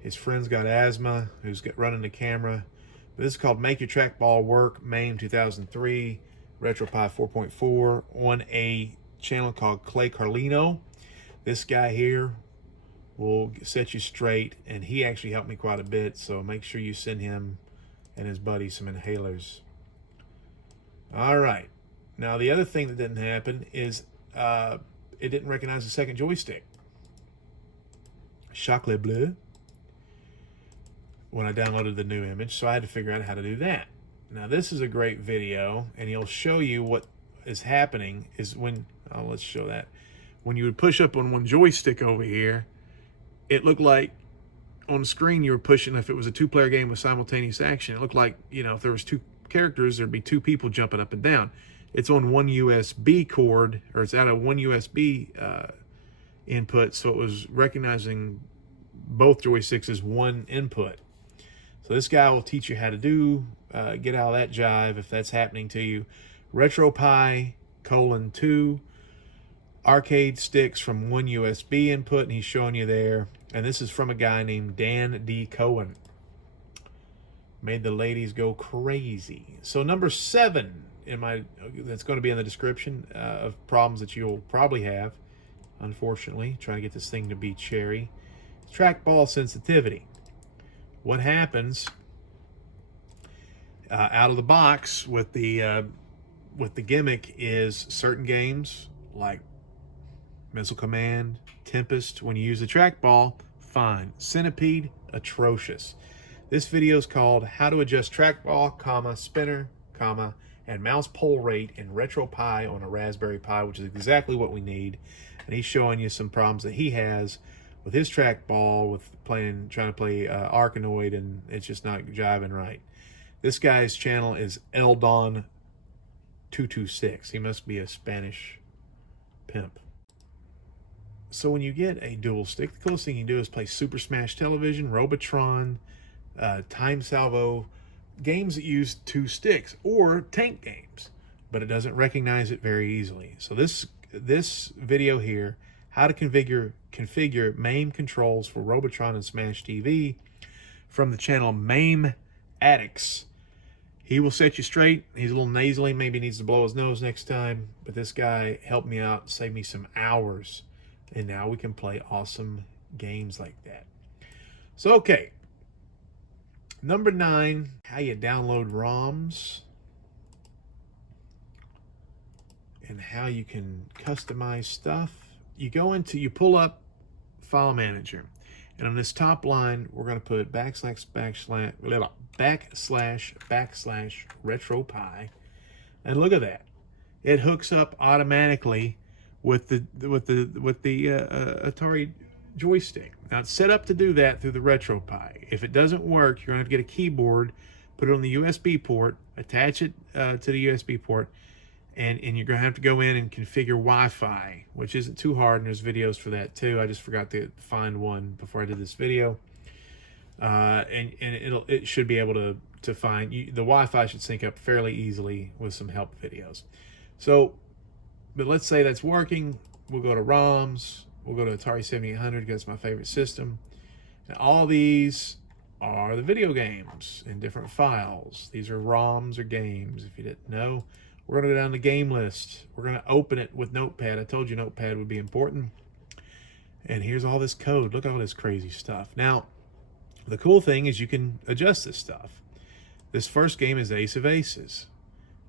His friend's got asthma, who's running the camera. But this is called Make Your Trackball Work, MAME 2003, Retropie 4.4, on a channel called Clay Carlino. This guy here will set you straight, and he actually helped me quite a bit, so make sure you send him and his buddy some inhalers. All right. Now, the other thing that didn't happen is it didn't recognize the second joystick. Chocolat bleu. When I downloaded the new image, so I had to figure out how to do that. Now, this is a great video, and he'll show you what is happening is when, let's show that. When you would push up on one joystick over here, it looked like on the screen you were pushing, if it was a two-player game with simultaneous action, it looked like, you know, if there was two characters, there'd be two people jumping up and down. It's on one USB cord, or it's out of one USB input, so it was recognizing both joysticks as one input. So this guy will teach you how to do, get out of that jive if that's happening to you. Retropie 2 arcade sticks from one USB input, and he's showing you there. And this is from a guy named DanDCowan. Made the ladies go crazy. So number 7 in my, that's going to be in the description of problems that you'll probably have, unfortunately, trying to get this thing to be cherry. Trackball sensitivity. What happens out of the box with the gimmick is certain games like Missile Command, Tempest, when you use the trackball, fine. Centipede, atrocious. This video is called How to Adjust Trackball, Spinner, and Mouse Pull Rate in Retropie on a Raspberry Pi, which is exactly what we need. And he's showing you some problems that he has with his trackball, with trying to play Arkanoid, and it's just not jiving right. This guy's channel is Eldon226. He must be a Spanish pimp. So when you get a dual stick, the coolest thing you can do is play Super Smash Television, Robotron, Time Salvo, games that use 2 sticks, or tank games, but it doesn't recognize it very easily. So this video here, how to configure MAME controls for Robotron and Smash TV, from the channel MAME Addicts. He will set you straight. He's a little nasally, maybe needs to blow his nose next time, but this guy helped me out, saved me some hours, and now we can play awesome games like that. So, okay. Number 9, how you download ROMs and how you can customize stuff. You pull up File Manager, and on this top line, we're going to put backslash Retropie, and look at that. It hooks up automatically with the Atari joystick. Now, it's set up to do that through the Retropie. If it doesn't work, you're going to have to get a keyboard, put it on the USB port, attach it to the USB port, and you're going to have to go in and configure Wi-Fi, which isn't too hard, and there's videos for that too. I just forgot to find one before I did this video. And it should be able to find, the Wi-Fi should sync up fairly easily with some help videos. So, but let's say that's working. We'll go to ROMs. We'll go to Atari 7800 because it's my favorite system. And all these are the video games in different files. These are ROMs or games, if you didn't know. We're going to go down the game list. We're going to open it with Notepad. I told you Notepad would be important. And here's all this code. Look at all this crazy stuff. Now, the cool thing is you can adjust this stuff. This first game is Ace of Aces.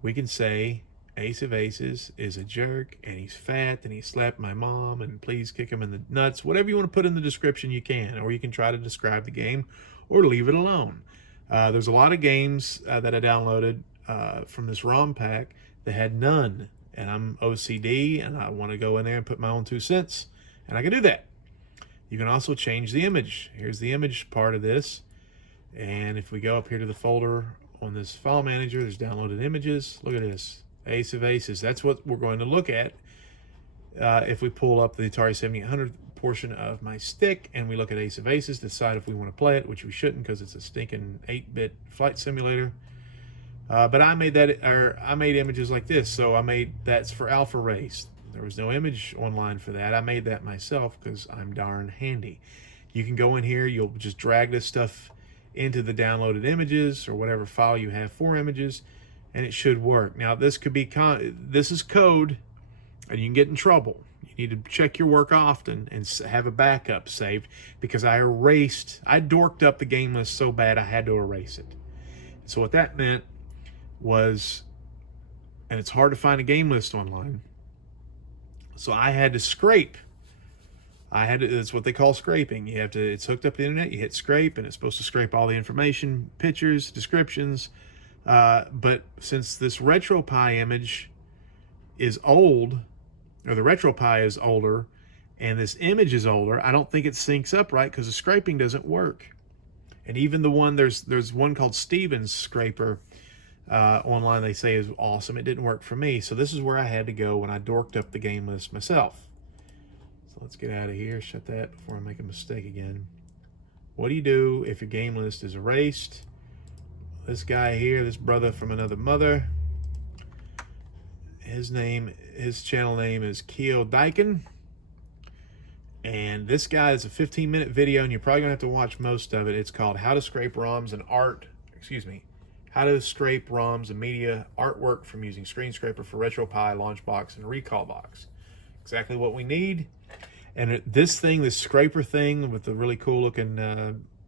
We can say Ace of Aces is a jerk, and he's fat, and he slapped my mom, and please kick him in the nuts. Whatever you want to put in the description, you can, or you can try to describe the game, or leave it alone. There's a lot of games that I downloaded from this ROM pack that had none, and I'm OCD, and I want to go in there and put my own 2 cents, and I can do that. You can also change the image. Here's the image part of this, and if we go up here to the folder on this file manager, there's downloaded images. Look at this. Ace of Aces. That's what we're going to look at if we pull up the Atari 7800 portion of my stick and we look at Ace of Aces, decide if we want to play it, which we shouldn't because it's a stinking 8-bit flight simulator. But I made images like this, so that's for Alpha Race. There was no image online for that. I made that myself because I'm darn handy. You can go in here, you'll just drag this stuff into the downloaded images or whatever file you have for images, and it should work. Now, this could be this is code, and you can get in trouble. You need to check your work often and have a backup saved, because I dorked up the game list so bad I had to erase it. So what that meant was, and it's hard to find a game list online, so I had to scrape. It's what they call scraping. It's hooked up to the internet, you hit scrape, and it's supposed to scrape all the information, pictures, descriptions. But since this Retropie image is old, or the Retropie is older, and this image is older, I don't think it syncs up right because the scraping doesn't work. And even the one, there's one called Steven's Scraper online, they say is awesome. It didn't work for me. So this is where I had to go when I dorked up the game list myself. So let's get out of here, shut that before I make a mistake again. What do you do if your game list is erased? This guy here, this brother from another mother, his channel name is Keo Daikin. And this guy is a 15-minute video, and you're probably gonna have to watch most of it. It's called How to Scrape ROMs and How to Scrape ROMs and Media Artwork from Using Screen Scraper for Retropie, Launchbox, and Recall Box. Exactly what we need. And this scraper thing with the really cool looking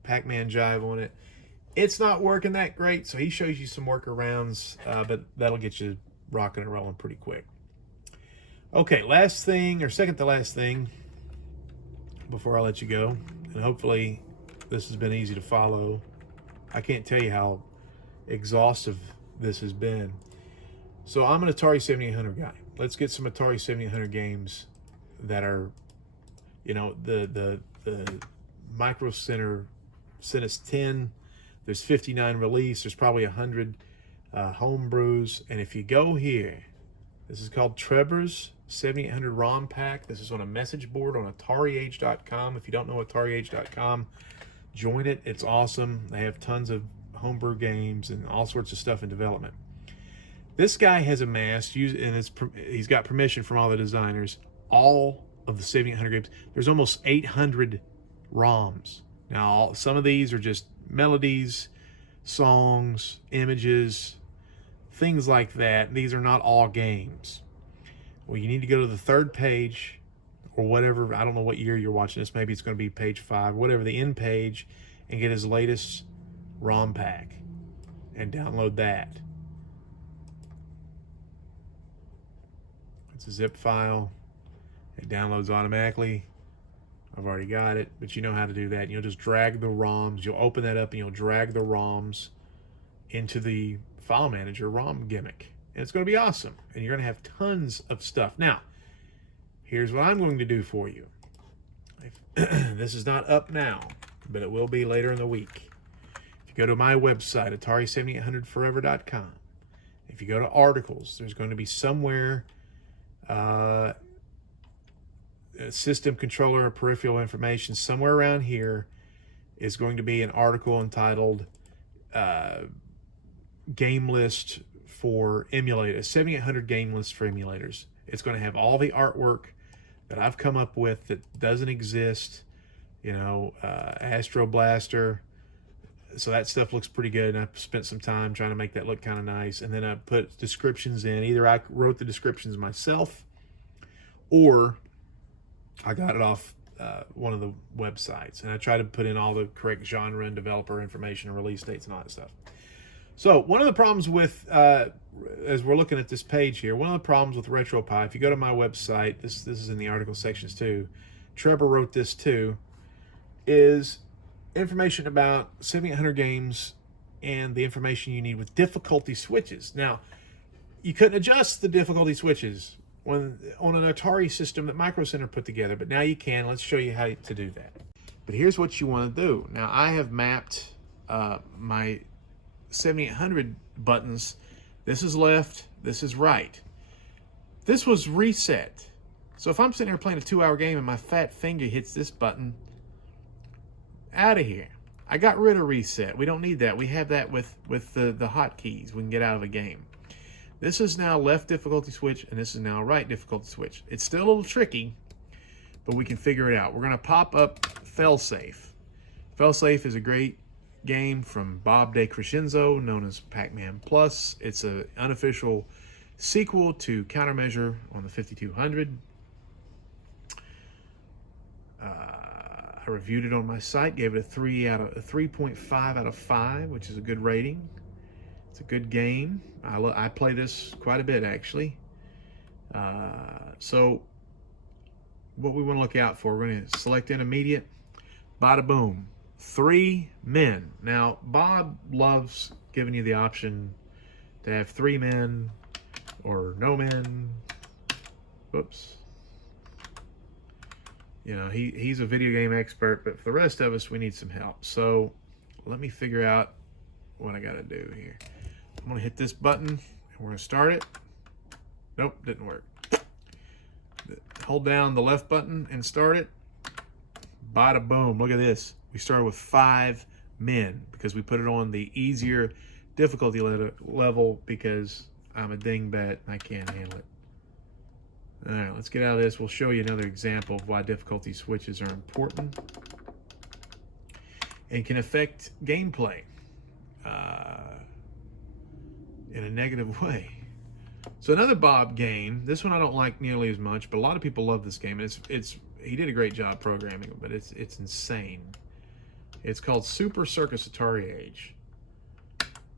Pac-Man jive on it, it's not working that great, so he shows you some workarounds, but that'll get you rocking and rolling pretty quick. Okay, last thing, or second to last thing, before I let you go, and hopefully this has been easy to follow. I can't tell you how exhaustive this has been. So I'm an Atari 7800 guy. Let's get some Atari 7800 games that are, the Micro Center sent us 10. There's 59 release. There's probably 100 homebrews. And if you go here, this is called Trebor's 7800 ROM pack. This is on a message board on AtariAge.com. If you don't know AtariAge.com, join it. It's awesome. They have tons of homebrew games and all sorts of stuff in development. This guy has amassed, and he's got permission from all the designers, all of the 7800 games. There's almost 800 ROMs. Now, some of these are just melodies, songs, images, things like that. These are not all games. Well, you need to go to the third page, or whatever. I don't know what year you're watching this. Maybe it's going to be page 5, whatever, the end page, and get his latest ROM pack and download that. It's a zip file. It downloads automatically. I've already got it, but you know how to do that. You'll just drag the ROMs. You'll open that up and you'll drag the ROMs into the file manager ROM gimmick. And it's going to be awesome. And you're going to have tons of stuff. Now, here's what I'm going to do for you. This is not up now, but it will be later in the week. If you go to my website, Atari7800forever.com, if you go to articles, there's going to be somewhere system controller or peripheral information, somewhere around here is going to be an article entitled game list for emulators, 7800 game list for emulators. It's going to have all the artwork that I've come up with that doesn't exist, Astro Blaster. So that stuff looks pretty good, and I spent some time trying to make that look kind of nice. And then I put descriptions in. Either I wrote the descriptions myself, or I got it off one of the websites. And I try to put in all the correct genre and developer information and release dates and all that stuff. So one of the problems with as we're looking at this page here, one of the problems with Retropie, if you go to my website, this is in the article sections too, Trebor wrote this too, is information about 7800 games and the information you need with difficulty switches. Now, you couldn't adjust the difficulty switches on an Atari system that Micro Center put together, but now you can. Let's show you how to do that. But here's what you want to do. Now, I have mapped my 7800 buttons. This is left, this is right. This was reset. So if I'm sitting here playing a 2-hour game and my fat finger hits this button, out of here. I got rid of reset. We don't need that. We have that with the hotkeys. We can get out of a game. This is now left difficulty switch, and this is now right difficulty switch. It's still a little tricky, but we can figure it out. We're going to pop up Failsafe. Failsafe is a great game from Bob DeCrescenzo, known as Pac-Man Plus. It's an unofficial sequel to Countermeasure on the 5200. I reviewed it on my site, gave it a 3.5 out of 5, which is a good rating. It's a good game. I play this quite a bit, actually. So what we want to look out for, we're going to select intermediate. Bada boom. 3 men. Now, Bob loves giving you the option to have 3 men or no men. Whoops. You know, he's a video game expert, but for the rest of us, we need some help. So let me figure out what I got to do here. I'm going to hit this button, and we're going to start it. Nope, didn't work. Hold down the left button and start it. Bada boom. Look at this. We started with 5 men because we put it on the easier difficulty level because I'm a dingbat and I can't handle it. All right, let's get out of this. We'll show you another example of why difficulty switches are important and can affect gameplay in a negative way. So another Bob game. This one I don't like nearly as much, but a lot of people love this game. He did a great job programming it, but it's insane. It's called Super Circus Atari Age.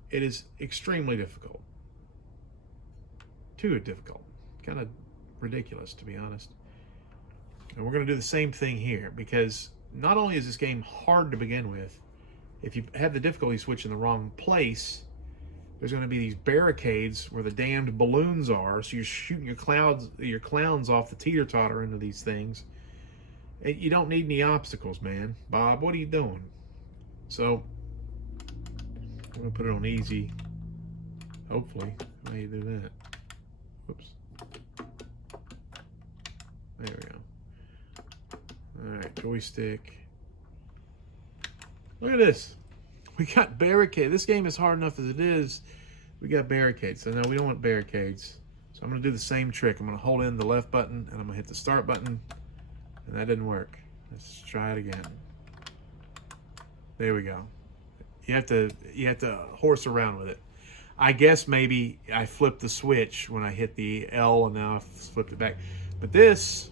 It is extremely difficult. Too difficult. Kind of ridiculous, to be honest. And we're going to do the same thing here, because not only is this game hard to begin with, if you have the difficulty switch in the wrong place, there's going to be these barricades where the damned balloons are, so you're shooting your clowns off the teeter-totter into these things. You don't need any obstacles, man. Bob, what are you doing? So, I'm going to put it on easy. Hopefully, how do you do that? Whoops. There we go. Alright, joystick. Look at this. We got barricades. This game is hard enough as it is. We got barricades. So no, we don't want barricades. So I'm going to do the same trick. I'm going to hold in the left button and I'm going to hit the start button. And that didn't work. Let's try it again. There we go. You have to horse around with it. I guess maybe I flipped the switch when I hit the L and now I flipped it back. But this,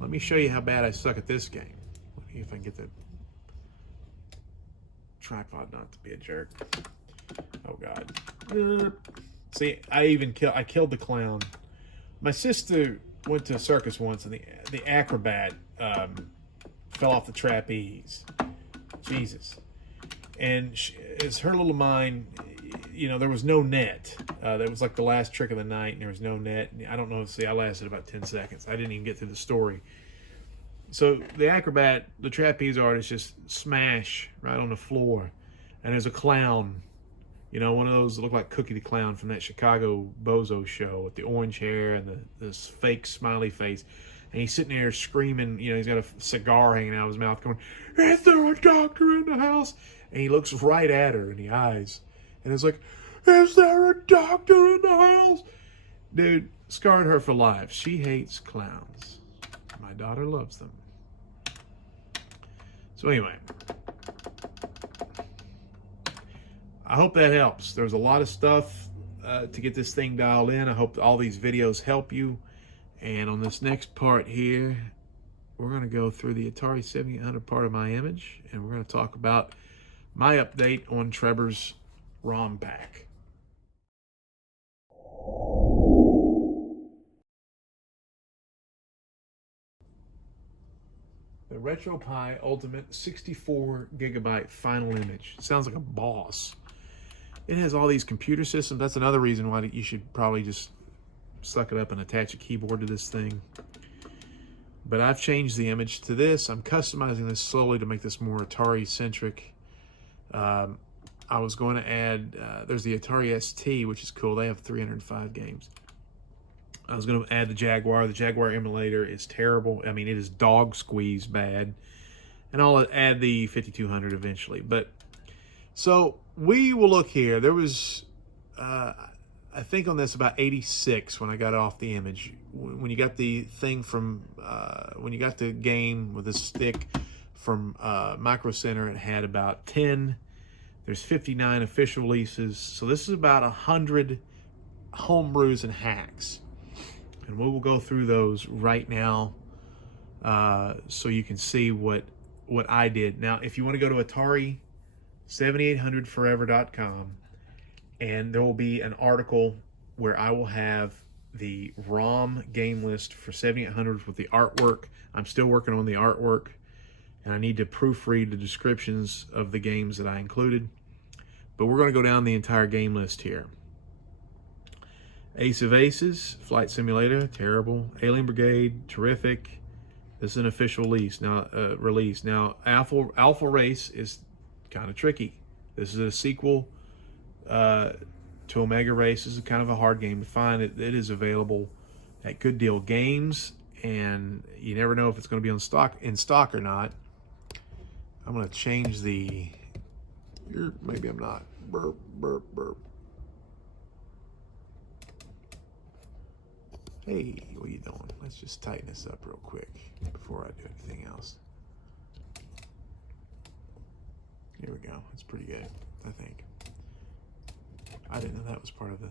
let me show you how bad I suck at this game. Let me see if I can get the tripod not to be a jerk. Oh God. See, I killed the clown. My sister went to a circus once and the acrobat fell off the trapeze. Jesus. And it's her little mind, you know, there was no net. That was like the last trick of the night, and there was no net. I don't know. See, I lasted about 10 seconds. I didn't even get through the story. So the acrobat, the trapeze artist, just smash right on the floor. And there's a clown, you know, one of those that look like Cookie the Clown from that Chicago Bozo show with the orange hair and this fake smiley face. And he's sitting there screaming, you know, he's got a cigar hanging out of his mouth going, "Is there a doctor in the house?" And he looks right at her in the eyes. And it's like, "Is there a doctor in the house?" Dude, scarred her for life. She hates clowns. My daughter loves them. So anyway, I hope that helps. There's a lot of stuff to get this thing dialed in. I hope all these videos help you. And on this next part here, we're going to go through the Atari 7800 part of my image, and we're going to talk about my update on Trebor's ROM pack. Retropie Ultimate 64 gigabyte final image. Sounds like a boss. It has all these computer systems. That's another reason why you should probably just suck it up and attach a keyboard to this thing. But I've changed the image to this. I'm customizing this slowly to make this more Atari-centric. I was going to add, there's the Atari ST, which is cool. They have 305 games. I was going to add the Jaguar. The Jaguar emulator is terrible. I mean, it is dog squeeze bad. And I'll add the 5200 eventually. But so we will look here. There was, I think on this about 86 when I got off the image. When you got the thing from, when you got the game with the stick from Micro Center, it had about 10. There's 59 official releases. So this is about 100 homebrews and hacks. And we will go through those right now so you can see what I did. Now, if you want to go to Atari7800forever.com, and there will be an article where I will have the ROM game list for 7800s with the artwork. I'm still working on the artwork, and I need to proofread the descriptions of the games that I included. But we're going to go down the entire game list here. Ace of Aces, Flight Simulator, terrible. Alien Brigade, terrific. This is an official release now. Alpha Race is kind of tricky. This is a sequel to Omega Race. This is kind of a hard game to find. It is available at Good Deal Games, and you never know if it's going to be in stock or not. I'm going to change the. Maybe I'm not. Burp, burp, burp. Hey, what are you doing? Let's just tighten this up real quick before I do anything else. Here we go. It's pretty good, I think. I didn't know that was part of the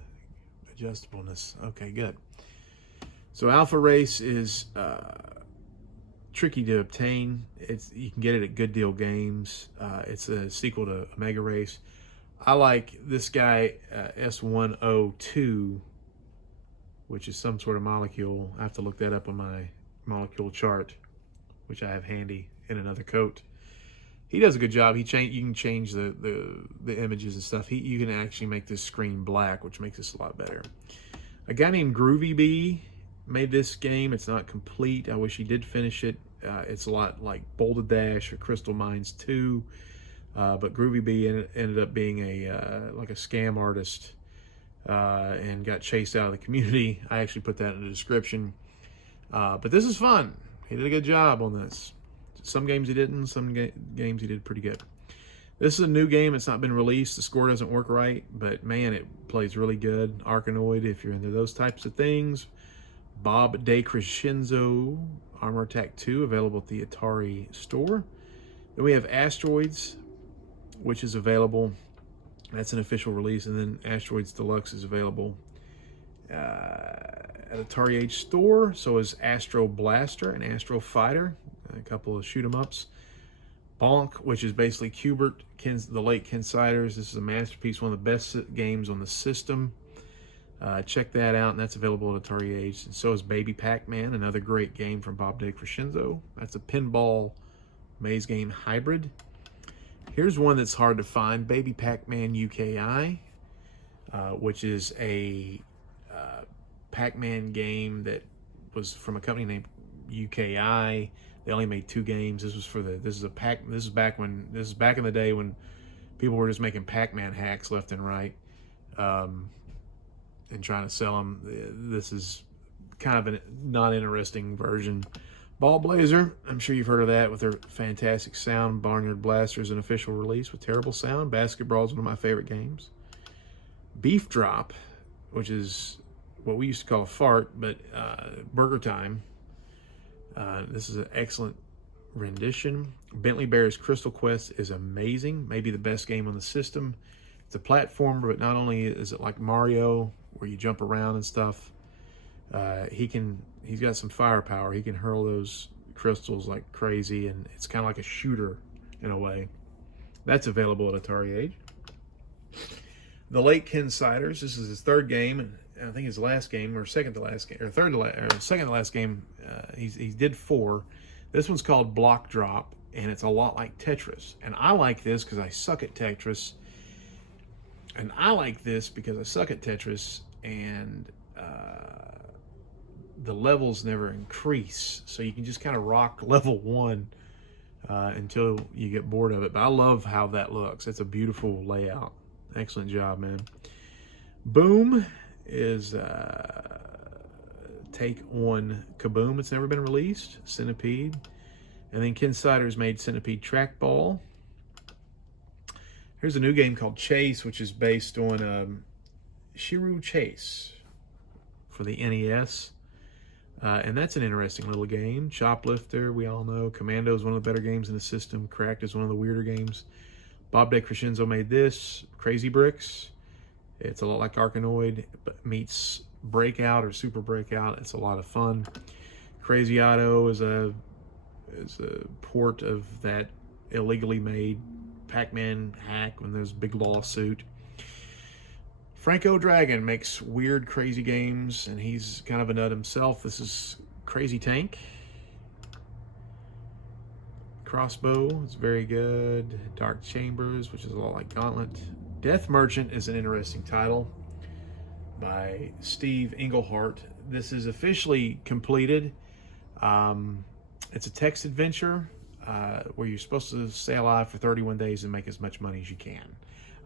adjustableness. Okay, good. So Alpha Race is tricky to obtain. You can get it at Good Deal Games. It's a sequel to Omega Race. I like this guy, S102, which is some sort of molecule. I have to look that up on my molecule chart, which I have handy in another coat. He does a good job. You can change the images and stuff. You can actually make this screen black, which makes this a lot better. A guy named Groovy Bee made this game. It's not complete. I wish he did finish it. It's a lot like Boulder Dash or Crystal Mines 2, but Groovy Bee ended up being like a scam artist and got chased out of the community. I actually put that in the description. But this is fun. He did a good job on this. Some games he didn't, some games he did pretty good. This is a new game. It's not been released. The score doesn't work right, but man, it plays really good. Arkanoid, if you're into those types of things. Bob De Crescenzo, Armor Attack 2, available at the Atari store. Then we have Asteroids, which is available. That's an official release. And then Asteroids Deluxe is available at Atari Age store. So is Astro Blaster and Astro Fighter, a couple of shoot-em-ups. Bonk, which is basically Kubert, the late Ken Siders. This is a masterpiece, one of the best games on the system. Check that out, and that's available at Atari Age. And so is Baby Pac-Man, another great game from Bob De Crescenzo. That's a pinball maze game hybrid. Here's one that's hard to find, Baby Pac-Man UKI, which is a Pac-Man game that was from a company named UKI. They only made 2 games. This was for this is back in the day when people were just making Pac-Man hacks left and right, and trying to sell them. This is kind of a non-interesting version. Ball Blazer, I'm sure you've heard of that with their fantastic sound. Barnyard Blaster is an official release with terrible sound. Basketball is one of my favorite games. Beef Drop, which is what we used to call a fart, but Burger Time. This is an excellent rendition. Bentley Bear's Crystal Quest is amazing, maybe the best game on the system. It's a platformer, but not only is it like Mario, where you jump around and stuff, he's got some firepower. He can hurl those crystals like crazy, and it's kind of like a shooter in a way. That's available at Atari Age. The late Ken Siders, this is his 3rd game, and I think his last game, or second to last game. He did 4. This one's called Block Drop, and it's a lot like Tetris. And I like this because I suck at Tetris. And I like this because I suck at Tetris, and the levels never increase. So you can just kind of rock level 1 until you get bored of it. But I love how that looks. It's a beautiful layout. Excellent job, man. Boom is take on Kaboom. It's never been released. Centipede. And then Ken Sider's made Centipede Trackball. Here's a new game called Chase, which is based on Shiru Chase for the NES. And that's an interesting little game. Choplifter, we all know. Commando is one of the better games in the system. Cracked is one of the weirder games. Bob DeCrescenzo made this. Crazy Bricks. It's a lot like Arkanoid, but meets Breakout or Super Breakout. It's a lot of fun. Crazy Otto is a port of that illegally made Pac-Man hack when there's a big lawsuit. Franco Dragon makes weird, crazy games, and he's kind of a nut himself. This is Crazy Tank. Crossbow is very good. Dark Chambers, which is a lot like Gauntlet. Death Merchant is an interesting title by Steve Englehart. This is officially completed. It's a text adventure where you're supposed to stay alive for 31 days and make as much money as you can.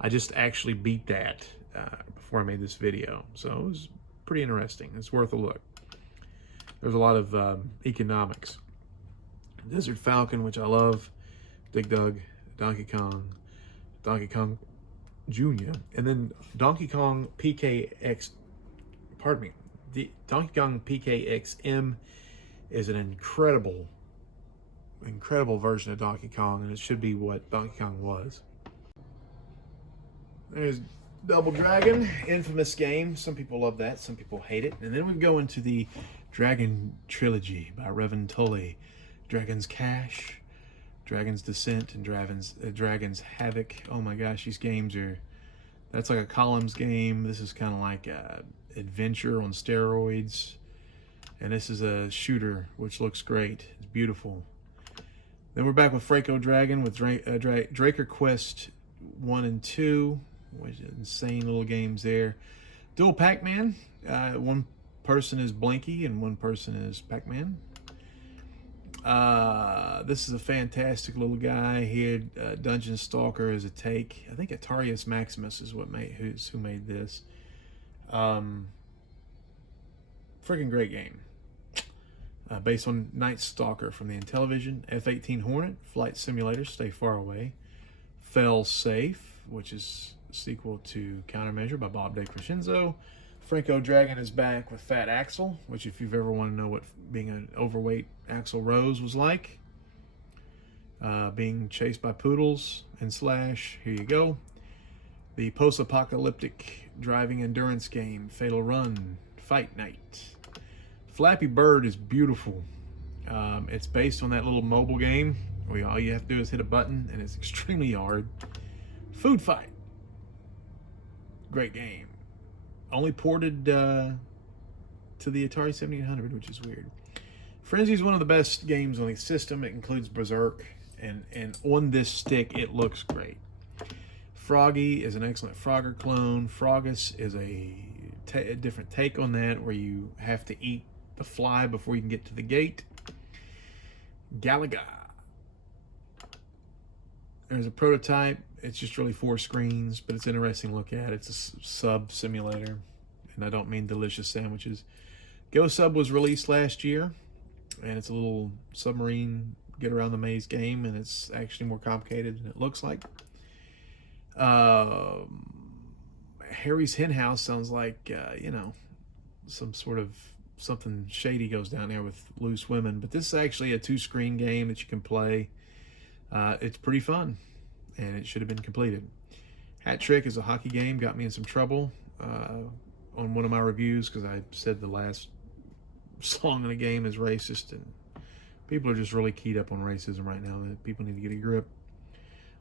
I just actually beat that before I made this video, so it was pretty interesting. It's worth a look. There's a lot of economics. Desert Falcon, which I love. Dig Dug, Donkey Kong Jr., and then Donkey Kong PKX. Pardon me. The Donkey Kong PKXM is an incredible version of Donkey Kong, and it should be what Donkey Kong was. There's Double Dragon, infamous game. Some people love that, some people hate it. And then we go into the Dragon Trilogy by Revan Tully. Dragon's Cash, Dragon's Descent, and Dragon's Havoc. Oh my gosh, these games are... That's like a columns game. This is kind of like a adventure on steroids. And this is a shooter, which looks great. It's beautiful. Then we're back with Franco Dragon with Draker Quest 1 and 2. Which insane little games there. Dual Pac-Man. One person is Blinky and one person is Pac-Man. This is a fantastic little guy here. Dungeon Stalker is a take. I think Atarius Maximus is who made this. Freaking great game. Based on Night Stalker from the Intellivision. F-18 Hornet, Flight Simulator, Stay Far Away. Fell Safe, which is a sequel to Countermeasure by Bob DeCrescenzo. Franco Dragon is back with Fat Axel, which if you've ever want to know what being an overweight Axl Rose was like. Being chased by poodles and Slash, here you go. The post-apocalyptic driving endurance game, Fatal Run, Fight Night. Flappy Bird is beautiful. It's based on that little mobile game where all you have to do is hit a button and it's extremely hard. Food Fight. Great game. Only ported to the Atari 7800, which is weird. Frenzy is one of the best games on the system. It includes Berserk, and on this stick, it looks great. Froggy is an excellent Frogger clone. Froggus is a different take on that, where you have to eat the fly before you can get to the gate. Galaga. There's a prototype. It's just really 4 screens, but it's interesting to look at. It's a sub simulator, and I don't mean delicious sandwiches. Go Sub was released last year, and it's a little submarine get around the maze game, and it's actually more complicated than it looks like. Harry's Hen House sounds like, you know, some sort of something shady goes down there with loose women, but this is actually a 2-screen game that you can play. It's pretty fun, and it should have been completed. Hat Trick is a hockey game, got me in some trouble on one of my reviews because I said the last song in the game is racist, and people are just really keyed up on racism right now. People need to get a grip.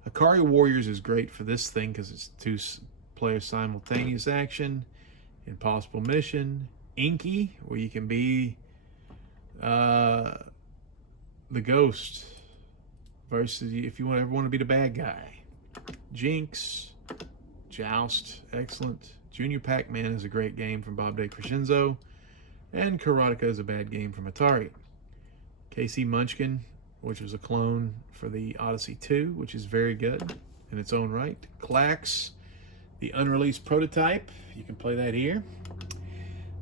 Akari Warriors is great for this thing because it's 2-player simultaneous action. Impossible Mission. Inky, where you can be the Ghost versus, if you ever want to be the bad guy. Jinx, Joust, excellent. Junior Pac-Man is a great game from Bob DeCrescenzo. And Karateka is a bad game from Atari. KC Munchkin, which was a clone for the Odyssey 2, which is very good in its own right. Clax, the unreleased prototype. You can play that here.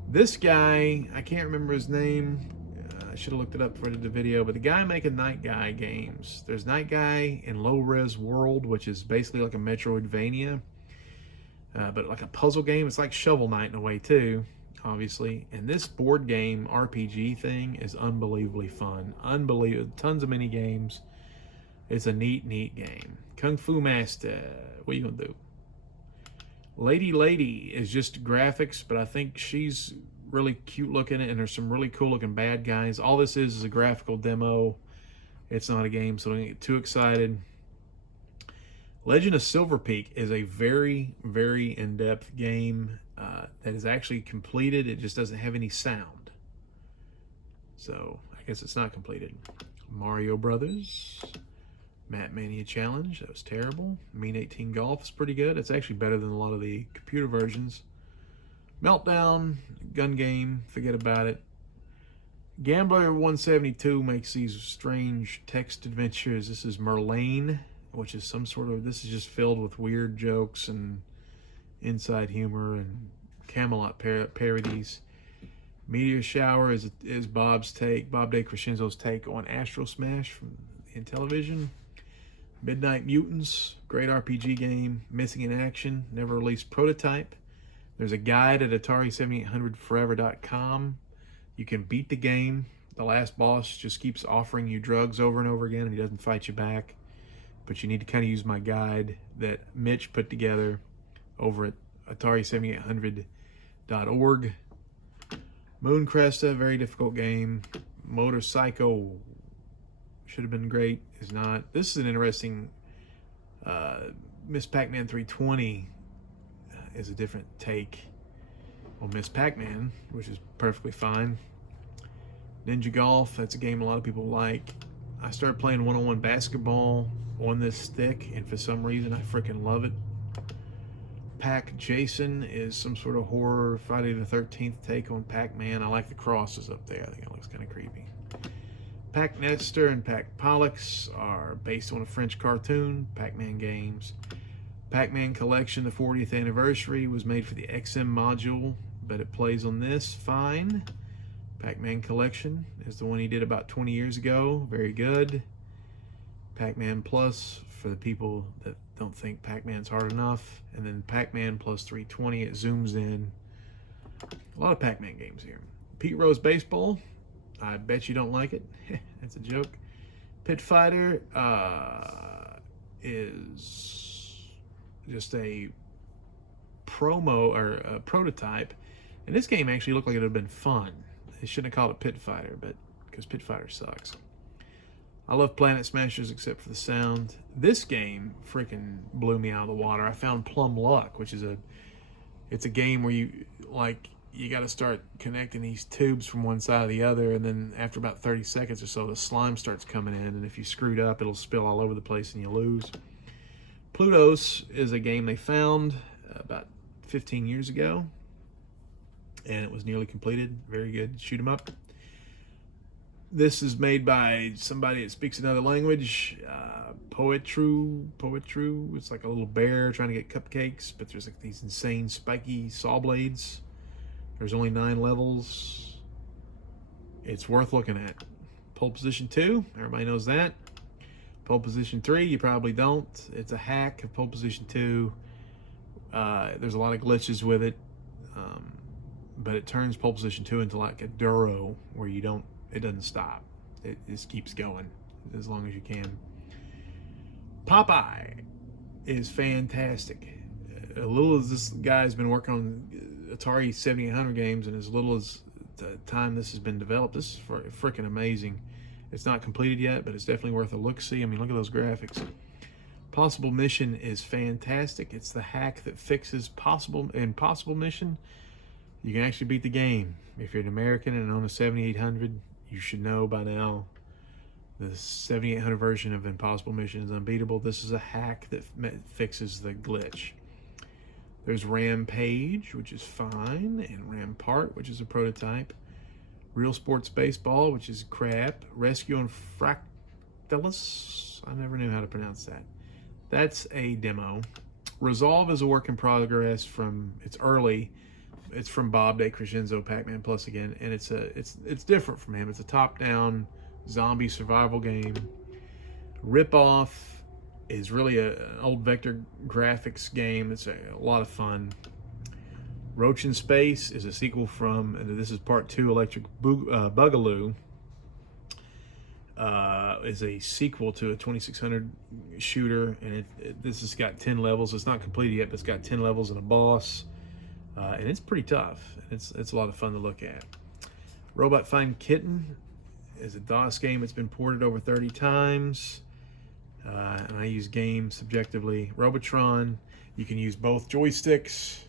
This guy, I can't remember his name. I should have looked it up for the video, but the guy making Night Guy games. There's Night Guy in Low Res World, which is basically like a Metroidvania, but like a puzzle game. It's like Shovel Knight in a way too, obviously. And this board game RPG thing is unbelievably fun. Unbelievable, tons of mini games. It's a neat game. Kung Fu Master, what are you gonna do? Lady is just graphics, but I think she's really cute looking, and there's some really cool looking bad guys. All this is a graphical demo. It's not a game, so don't get too excited. Legend of Silver Peak is a very, very in-depth game that is actually completed. It just doesn't have any sound. So I guess it's not completed. Mario Brothers. Map Mania Challenge, that was terrible. Mean 18 Golf is pretty good. It's actually better than a lot of the computer versions. Meltdown, gun game, forget about it. Gambler 172 makes these strange text adventures. This is Merlane, which is some sort of, this is just filled with weird jokes and inside humor and Camelot parodies. Meteor Shower is Bob's take, Bob DeCrescenzo's take on Astro Smash from in television. Midnight Mutants, great RPG game. Missing in Action, never released prototype. There's a guide at Atari7800forever.com. You can beat the game. The last boss just keeps offering you drugs over and over again, and he doesn't fight you back. But you need to kind of use my guide that Mitch put together over at Atari7800.org. Moon Cresta, very difficult game. Motor Psycho should have been great, is not. This is an interesting, Miss Pac-Man 320 is a different take on Miss Pac-Man, which is perfectly fine. Ninja Golf, that's a game a lot of people like. I started playing one-on-one basketball on this stick, and for some reason I freaking love it. Pac Jason is some sort of horror Friday the 13th take on Pac-Man. I like the crosses up there. I think it looks kind of creepy. Pac Nestor and Pac Pollux are based on a French cartoon, Pac-Man games. Pac-Man Collection, the 40th anniversary, was made for the XM module, but it plays on this fine. Pac-Man Collection is the one he did about 20 years ago, very good. Pac-Man Plus for the people that don't think Pac-Man's hard enough. And then Pac-Man Plus 320, it zooms in. A lot of Pac-Man games here. Pete Rose Baseball, I bet you don't like it. That's a joke. Pit Fighter is just a promo or a prototype. And this game actually looked like it would have been fun. They shouldn't have called it Pit Fighter, but because Pit Fighter sucks. I love Planet Smashers except for the sound. This game freaking blew me out of the water. I found Plum Luck, which is it's a game where you got to start connecting these tubes from one side to the other, and then after about 30 seconds or so, the slime starts coming in, and if you screwed up, it'll spill all over the place and you lose. Plutos is a game they found about 15 years ago, and it was nearly completed. Very good. Shoot 'em up. This is made by somebody that speaks another language. Poetru. It's like a little bear trying to get cupcakes, but there's like these insane spiky saw blades. There's only 9 levels. It's worth looking at. Pole Position 2, everybody knows that. Pole Position 3, you probably don't. It's a hack of Pole Position 2. There's a lot of glitches with it, but it turns Pole Position 2 into like a Duro, where it doesn't stop. It just keeps going as long as you can. Popeye is fantastic. A little as this guy's been working on Atari 7800 games, and as little as the time this has been developed, this is freaking amazing. It's not completed yet, but it's definitely worth a look-see. I mean, look at those graphics. Possible Mission is fantastic. It's the hack that fixes Impossible Mission. You can actually beat the game. If you're an American and own a 7800, you should know by now The 7800 version of Impossible Mission is unbeatable. This is a hack that fixes the glitch. There's Rampage, which is fine, and Rampart, which is a prototype. Real Sports Baseball, which is crap. Rescue on Fractalus. I never knew how to pronounce that. That's a demo. Resolve is a work in progress it's early. It's from Bob DeCrescenzo, Pac-Man Plus again, and it's different from him. It's a top-down zombie survival game. Ripoff is really an old vector graphics game. It's a lot of fun. Roach in Space is a sequel from, and this is part 2, Electric Boogaloo. Is a sequel to a 2600 shooter, and this has got 10 levels. It's not completed yet, but it's got 10 levels and a boss, and it's pretty tough. It's a lot of fun to look at. Robot Find Kitten is a DOS game. It's been ported over 30 times, and I use games subjectively. Robotron, you can use both joysticks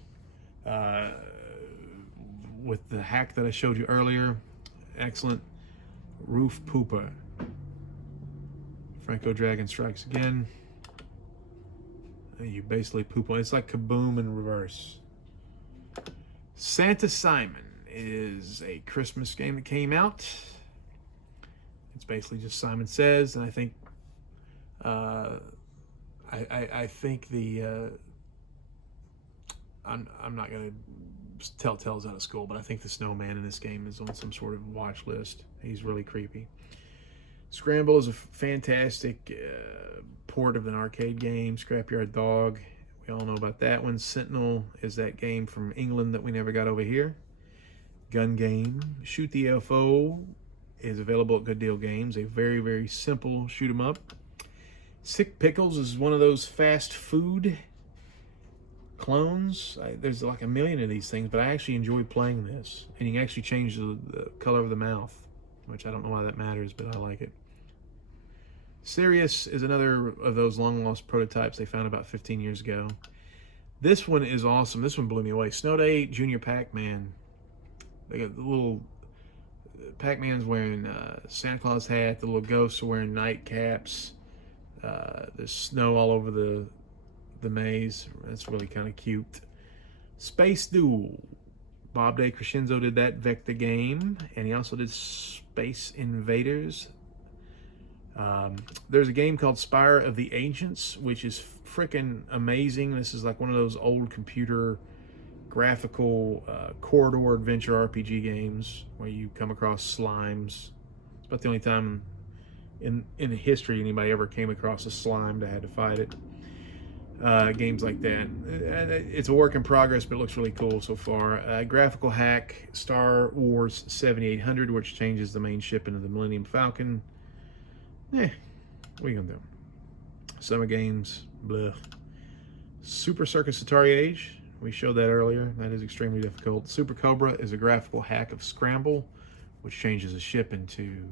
with the hack that I showed you earlier. Excellent. Roof Pooper. Franco Dragon Strikes Again. You basically poop on it. It's like Kaboom in reverse. Santa Simon is a Christmas game that came out. It's basically just Simon Says, and I think I think the I'm not gonna tell tales out of school, but I think the snowman in this game is on some sort of watch list. He's really creepy. Scramble is a fantastic port of an arcade game. Scrapyard Dog, we all know about that one. Sentinel is that game from England that we never got over here. Gun Game. Shoot the UFO is available at Good Deal Games. A very, very simple shoot 'em up. Sick Pickles is one of those fast food clones. There's like a million of these things, but I actually enjoy playing this. And you can actually change the color of the mouth, which I don't know why that matters, but I like it. Sirius is another of those long-lost prototypes they found about 15 years ago. This one is awesome. This one blew me away. Snow Day Junior Pac-Man. They got the little... Pac-Man's wearing Santa Claus hat. The little ghosts are wearing nightcaps. There's snow all over the maze. That's really kind of cute. Space Duel. Bob DeCrescenzo did that Vector game, and he also did Space Invaders. There's a game called Spire of the Ancients, which is freaking amazing. This is like one of those old computer graphical corridor adventure RPG games where you come across slimes. It's about the only time in history anybody ever came across a slime that had to fight it. Games like that. It's a work in progress, but it looks really cool so far. Graphical hack, Star Wars 7800, which changes the main ship into the Millennium Falcon. What are you gonna do? Summer Games, blah. Super Circus Atari Age, we showed that earlier. That is extremely difficult. Super Cobra is a graphical hack of Scramble, which changes a ship into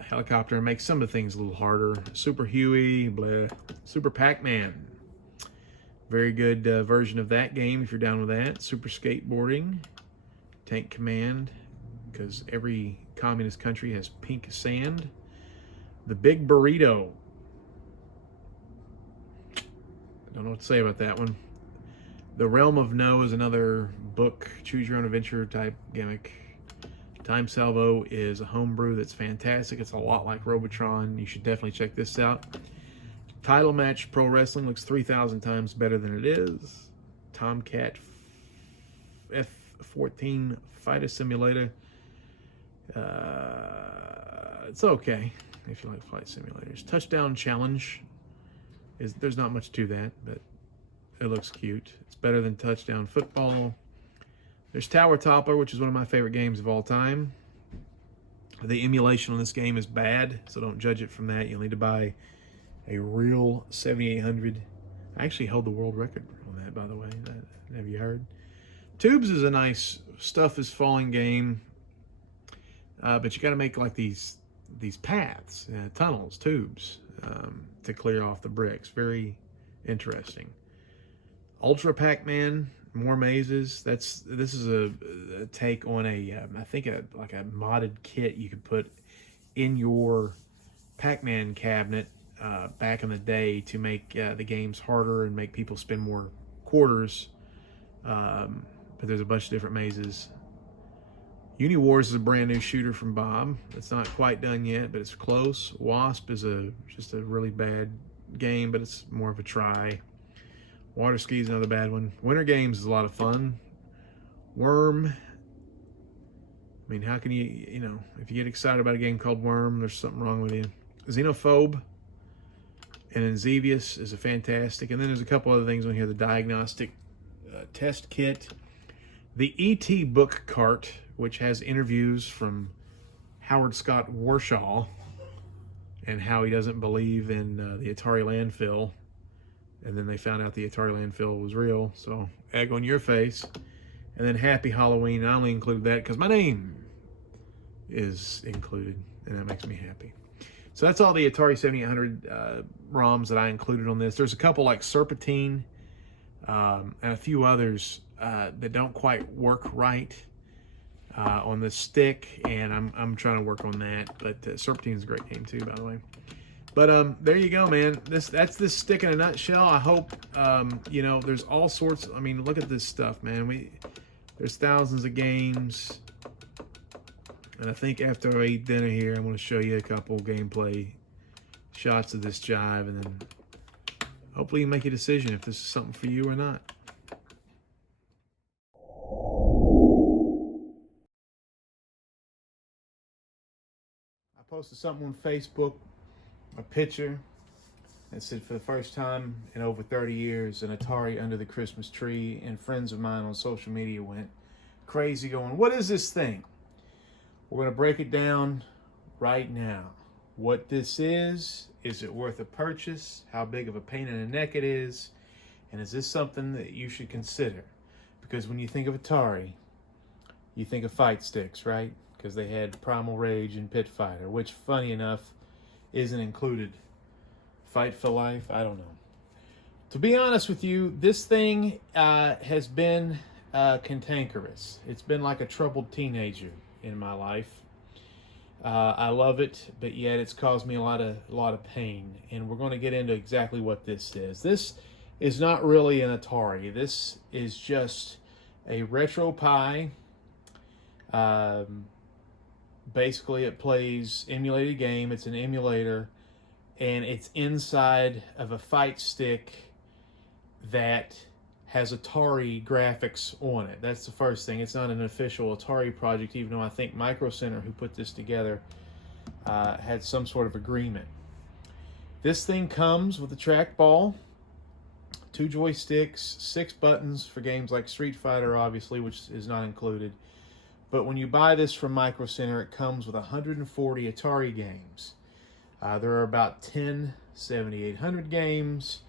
helicopter and makes some of the things a little harder. Super Huey, blah. Super Pac-Man, very good version of that game if you're down with that. Super Skateboarding, Tank Command, because every communist country has pink sand. The Big Burrito, I don't know what to say about that one. The Realm of No is another book, choose your own adventure type gimmick. Time Salvo is a homebrew that's fantastic. It's a lot like Robotron. You should definitely check this out. Title Match Pro Wrestling looks 3,000 times better than it is. Tomcat F-14 Fighter Simulator. It's okay if you like flight simulators. Touchdown Challenge there's not much to that, but it looks cute. It's better than Touchdown Football. There's Tower Topper, which is one of my favorite games of all time. The emulation on this game is bad, so don't judge it from that. You'll need to buy a real 7800. I actually held the world record on that, by the way. Have you heard? Tubes is a nice Stuff is Falling game, but you got to make like these paths, tunnels, tubes, to clear off the bricks. Very interesting. Ultra Pac-Man, more mazes. This is a take on I think like a modded kit you could put in your Pac-Man cabinet back in the day to make the games harder and make people spend more quarters. But there's a bunch of different mazes. Uni-Wars is a brand new shooter from Bob. It's not quite done yet, but it's close. Wasp is just a really bad game, but it's more of a try. Water Ski is another bad one. Winter Games is a lot of fun. Worm. I mean, how can you know, if you get excited about a game called Worm, there's something wrong with you. Xenophobe. And then Xevious is a fantastic. And then there's a couple other things on here. The Diagnostic Test Kit. The E.T. Book Cart, which has interviews from Howard Scott Warshaw and how he doesn't believe in the Atari landfill. And then they found out the Atari landfill was real. So, egg on your face. And then Happy Halloween. I only include that because my name is included, and that makes me happy. So that's all the Atari 7800 ROMs that I included on this. There's a couple like Serpentine and a few others that don't quite work right on the stick, and I'm trying to work on that. But Serpentine is a great game too, by the way. But there you go, man. That's this stick in a nutshell. I hope you know, there's all sorts. I mean, look at this stuff, man. There's thousands of games, and I think after I eat dinner here, I'm going to show you a couple gameplay shots of this jive, and then hopefully you make a decision if this is something for you or not. I posted something on Facebook, a picture that said, for the first time in over 30 years, an Atari under the Christmas tree, and friends of mine on social media went crazy going, what is this thing? We're going to break it down right now. What this is it worth a purchase? How big of a pain in the neck it is? And is this something that you should consider? Because when you think of Atari, you think of fight sticks, right? Because they had Primal Rage and Pit Fighter, which, funny enough, isn't included. Fight for Life, I don't know. To be honest with you, this thing has been cantankerous. It's been like a troubled teenager in my life. I love it, but yet it's caused me a lot of pain. And we're going to get into exactly what this is. This is not really an Atari. This is just a Retropie. Basically, it plays emulated game. It's an emulator, and it's inside of a fight stick that has Atari graphics on it. That's the first thing. It's not an official Atari project, even though I think Micro Center, who put this together, had some sort of agreement. This thing comes with a trackball, 2 joysticks, 6 buttons for games like Street Fighter, obviously, which is not included. But when you buy this from Micro Center, it comes with 140 Atari games. There are about 10 7800 games.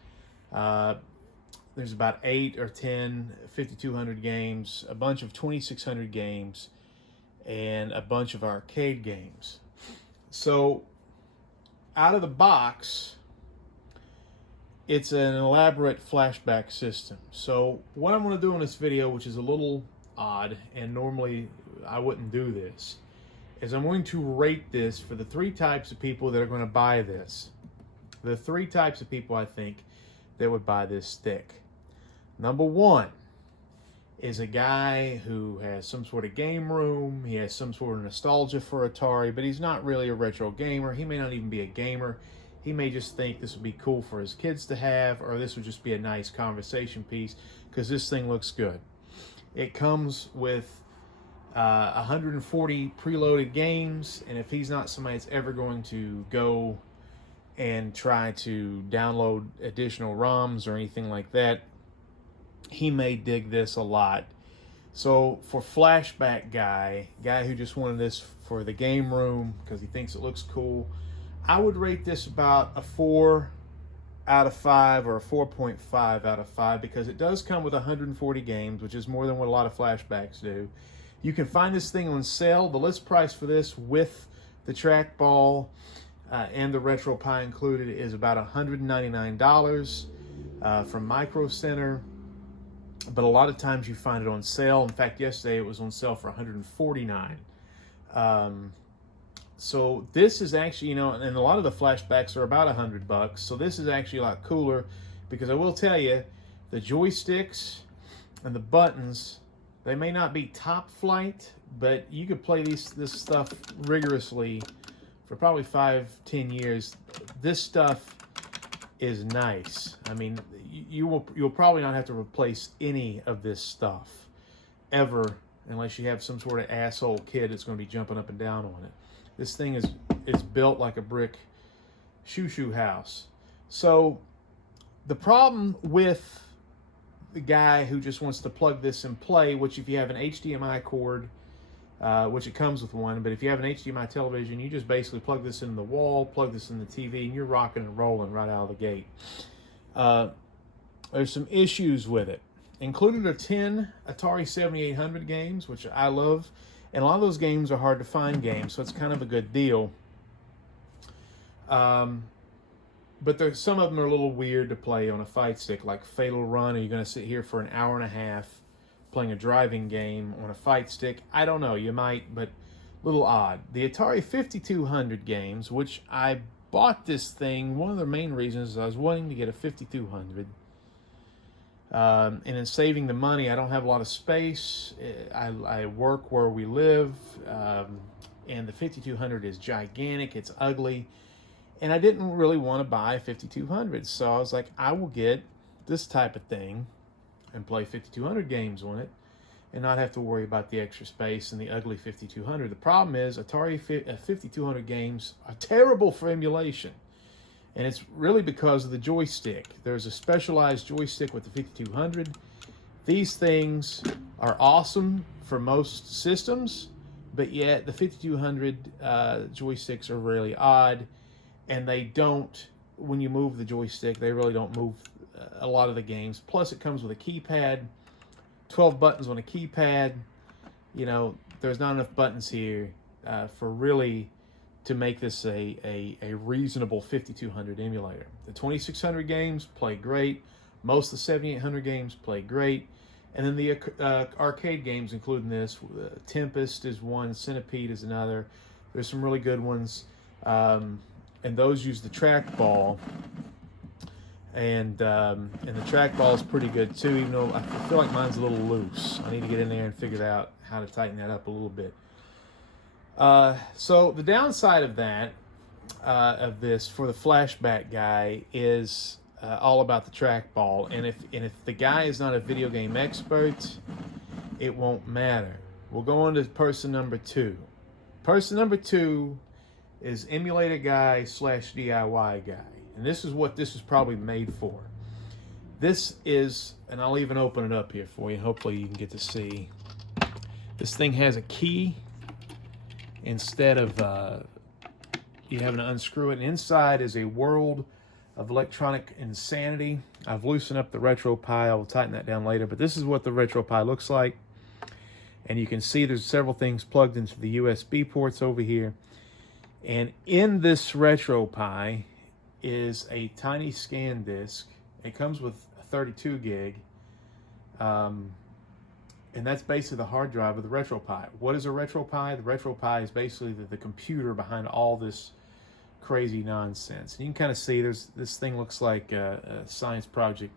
There's about 8 or 10 5200 games, a bunch of 2600 games, and a bunch of arcade games. So, out of the box, it's an elaborate flashback system. So, what I'm going to do in this video, which is a little odd, and normally I wouldn't do this, is I'm going to rate this for the 3 types of people that are going to buy this. The 3 types of people, I think, that would buy this stick. Number 1 is a guy who has some sort of game room. He has some sort of nostalgia for Atari, but he's not really a retro gamer. He may not even be a gamer. He may just think this would be cool for his kids to have, or this would just be a nice conversation piece because this thing looks good. It comes with 140 preloaded games, and if he's not somebody that's ever going to go and try to download additional ROMs or anything like that, he may dig this a lot. So for flashback guy who just wanted this for the game room because he thinks it looks cool, I would rate this about a 4 out of 5 or a 4.5 out of 5 because it does come with 140 games, which is more than what a lot of flashbacks do. You can find this thing on sale. The list price for this with the trackball and the Retropie included is about $199 from Micro Center. But a lot of times you find it on sale. In fact, yesterday it was on sale for $149. So this is actually, you know, and a lot of the flashbacks are about $100. So this is actually a lot cooler, because I will tell you, the joysticks and the buttons, they may not be top flight, but you could play this stuff rigorously for probably 5-10 years. This stuff is nice. I mean, you'll probably not have to replace any of this stuff ever, unless you have some sort of asshole kid that's going to be jumping up and down on it. This thing is built like a brick shoo-shoo house. So the problem with the guy who just wants to plug this and play, which if you have an HDMI cord, which it comes with one, but if you have an HDMI television, you just basically plug this in the wall, plug this in the TV, and you're rocking and rolling right out of the gate. There's some issues with it. Included are 10 Atari 7800 games, which I love, and a lot of those games are hard to find games, so it's kind of a good deal. But some of them are a little weird to play on a fight stick, like Fatal Run. Are you going to sit here for an hour and a half playing a driving game on a fight stick? I don't know. You might, but a little odd. The Atari 5200 games, which I bought this thing, one of the main reasons is I was wanting to get a 5200. And in saving the money, I don't have a lot of space. I work where we live, and the 5200 is gigantic. It's ugly. And I didn't really want to buy a 5200, so I was like, I will get this type of thing and play 5200 games on it and not have to worry about the extra space and the ugly 5200. The problem is Atari 5200 games are terrible for emulation, and it's really because of the joystick. There's a specialized joystick with the 5200. These things are awesome for most systems, but yet the 5200 joysticks are really odd. And they don't, when you move the joystick, they really don't move a lot of the games. Plus, it comes with a keypad, 12 buttons on a keypad. You know, there's not enough buttons here for really to make this a reasonable 5200 emulator. The 2600 games play great. Most of the 7800 games play great. And then the arcade games, including this, Tempest is one, Centipede is another. There's some really good ones. And those use the trackball, and the trackball is pretty good too, even though I feel like mine's a little loose. I need to get in there and figure out how to tighten that up a little bit. So the downside of that, of this for the flashback guy, is all about the trackball. And if the guy is not a video game expert, it won't matter. We'll go on to person number 2. Person number 2 is emulator guy / DIY guy. And this is what this is probably made for. This is, and I'll even open it up here for you. Hopefully you can get to see. This thing has a key instead of you having to unscrew it. And inside is a world of electronic insanity. I've loosened up the Retropie. I will tighten that down later. But this is what the Retropie looks like. And you can see there's several things plugged into the USB ports over here. And in this Retropie is a tiny scan disk. It comes with a 32 gig. And that's basically the hard drive of the Retropie. What is a Retropie? The Retropie is basically the computer behind all this crazy nonsense. And you can kind of see this thing looks like a science project.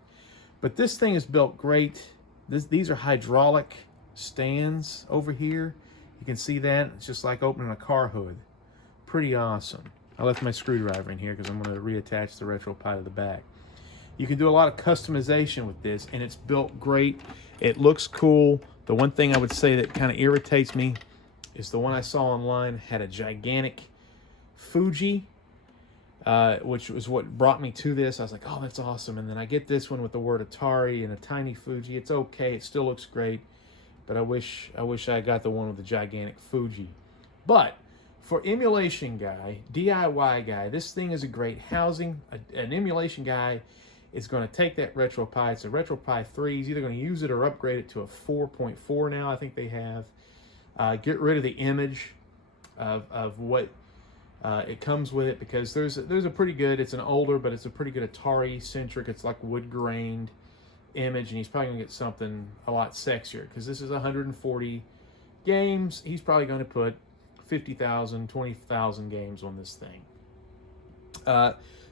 But this thing is built great. These are hydraulic stands over here. You can see that. It's just like opening a car hood. Pretty awesome. I left my screwdriver in here because I'm going to reattach the Retropie to the back. You can do a lot of customization with this, and it's built great. It looks cool. The one thing I would say that kind of irritates me is the one I saw online had a gigantic Fuji, which was what brought me to this. I was like, oh, that's awesome. And then I get this one with the word Atari and a tiny Fuji. It's okay. It still looks great. But I wish I got the one with the gigantic Fuji. But for emulation guy, DIY guy, this thing is a great housing. An emulation guy is going to take that Retropie. It's a Retropie 3. He's either going to use it or upgrade it to a 4.4 now, I think they have. Get rid of the image of what it comes with it, because there's a pretty good, it's an older, but it's a pretty good Atari-centric, it's like wood-grained image, and he's probably going to get something a lot sexier, because this is 140 games. He's probably going to put 50,000, 20,000 games on this thing.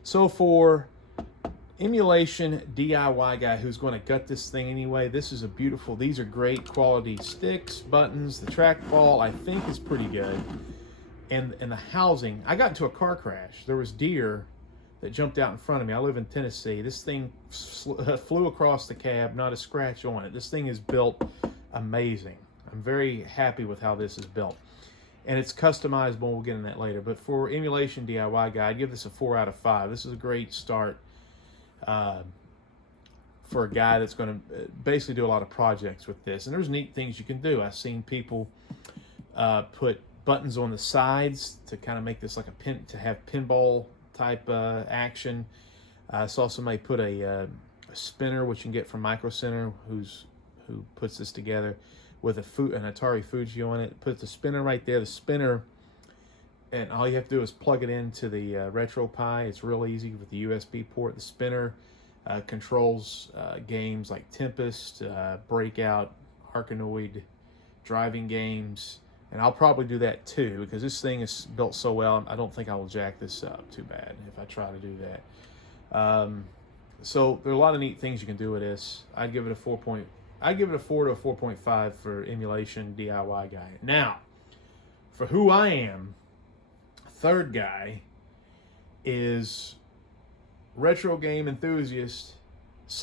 So for emulation DIY guy who's going to gut this thing anyway, this is a beautiful, these are great quality sticks, buttons. The trackball I think is pretty good. And the housing, I got into a car crash. There was deer that jumped out in front of me. I live in Tennessee. This thing flew across the cab, not a scratch on it. This thing is built amazing. I'm very happy with how this is built. And it's customizable, we'll get into that later. But for emulation DIY guy, I'd give this a 4 out of 5. This is a great start for a guy that's going to basically do a lot of projects with this. And there's neat things you can do. I've seen people put buttons on the sides to kind of make this like a pin, to have pinball type action. I saw somebody put a spinner, which you can get from Micro Center, who puts this together, with an Atari Fuji on it. Put the spinner right there. The spinner, and all you have to do is plug it into the Retropie. It's real easy with the USB port. The spinner controls games like Tempest, Breakout, Arkanoid, driving games, and I'll probably do that too because this thing is built so well. I don't think I will jack this up too bad if I try to do that. So there are a lot of neat things you can do with this. I'd give it a 4 to a 4.5 for emulation DIY guy. Now, for who I am, third guy is retro game enthusiast /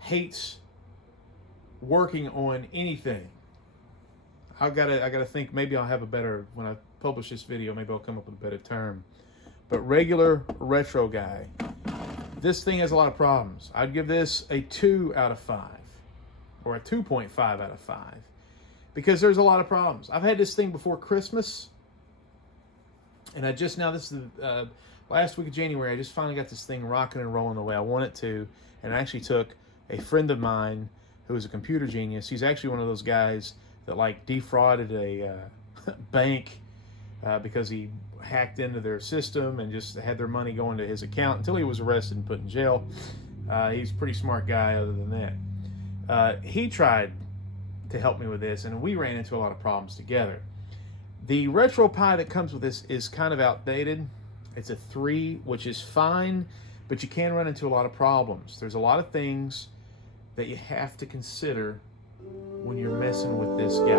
hates working on anything. I gotta think, maybe I'll have a better, when I publish this video, maybe I'll come up with a better term. But regular retro guy, this thing has a lot of problems. I'd give this a 2 out of 5 or a 2.5 out of 5 because there's a lot of problems. I've had this thing before Christmas, and this is the last week of January, I just finally got this thing rocking and rolling the way I want it to, and I actually took a friend of mine who is a computer genius. He's actually one of those guys that like defrauded a bank because he hacked into their system and just had their money going to his account until he was arrested and put in jail. He's a pretty smart guy other than that. He tried to help me with this, and we ran into a lot of problems together. The Retropie that comes with this is kind of outdated. It's a 3, which is fine, but you can run into a lot of problems. There's a lot of things that you have to consider when you're messing with this guy.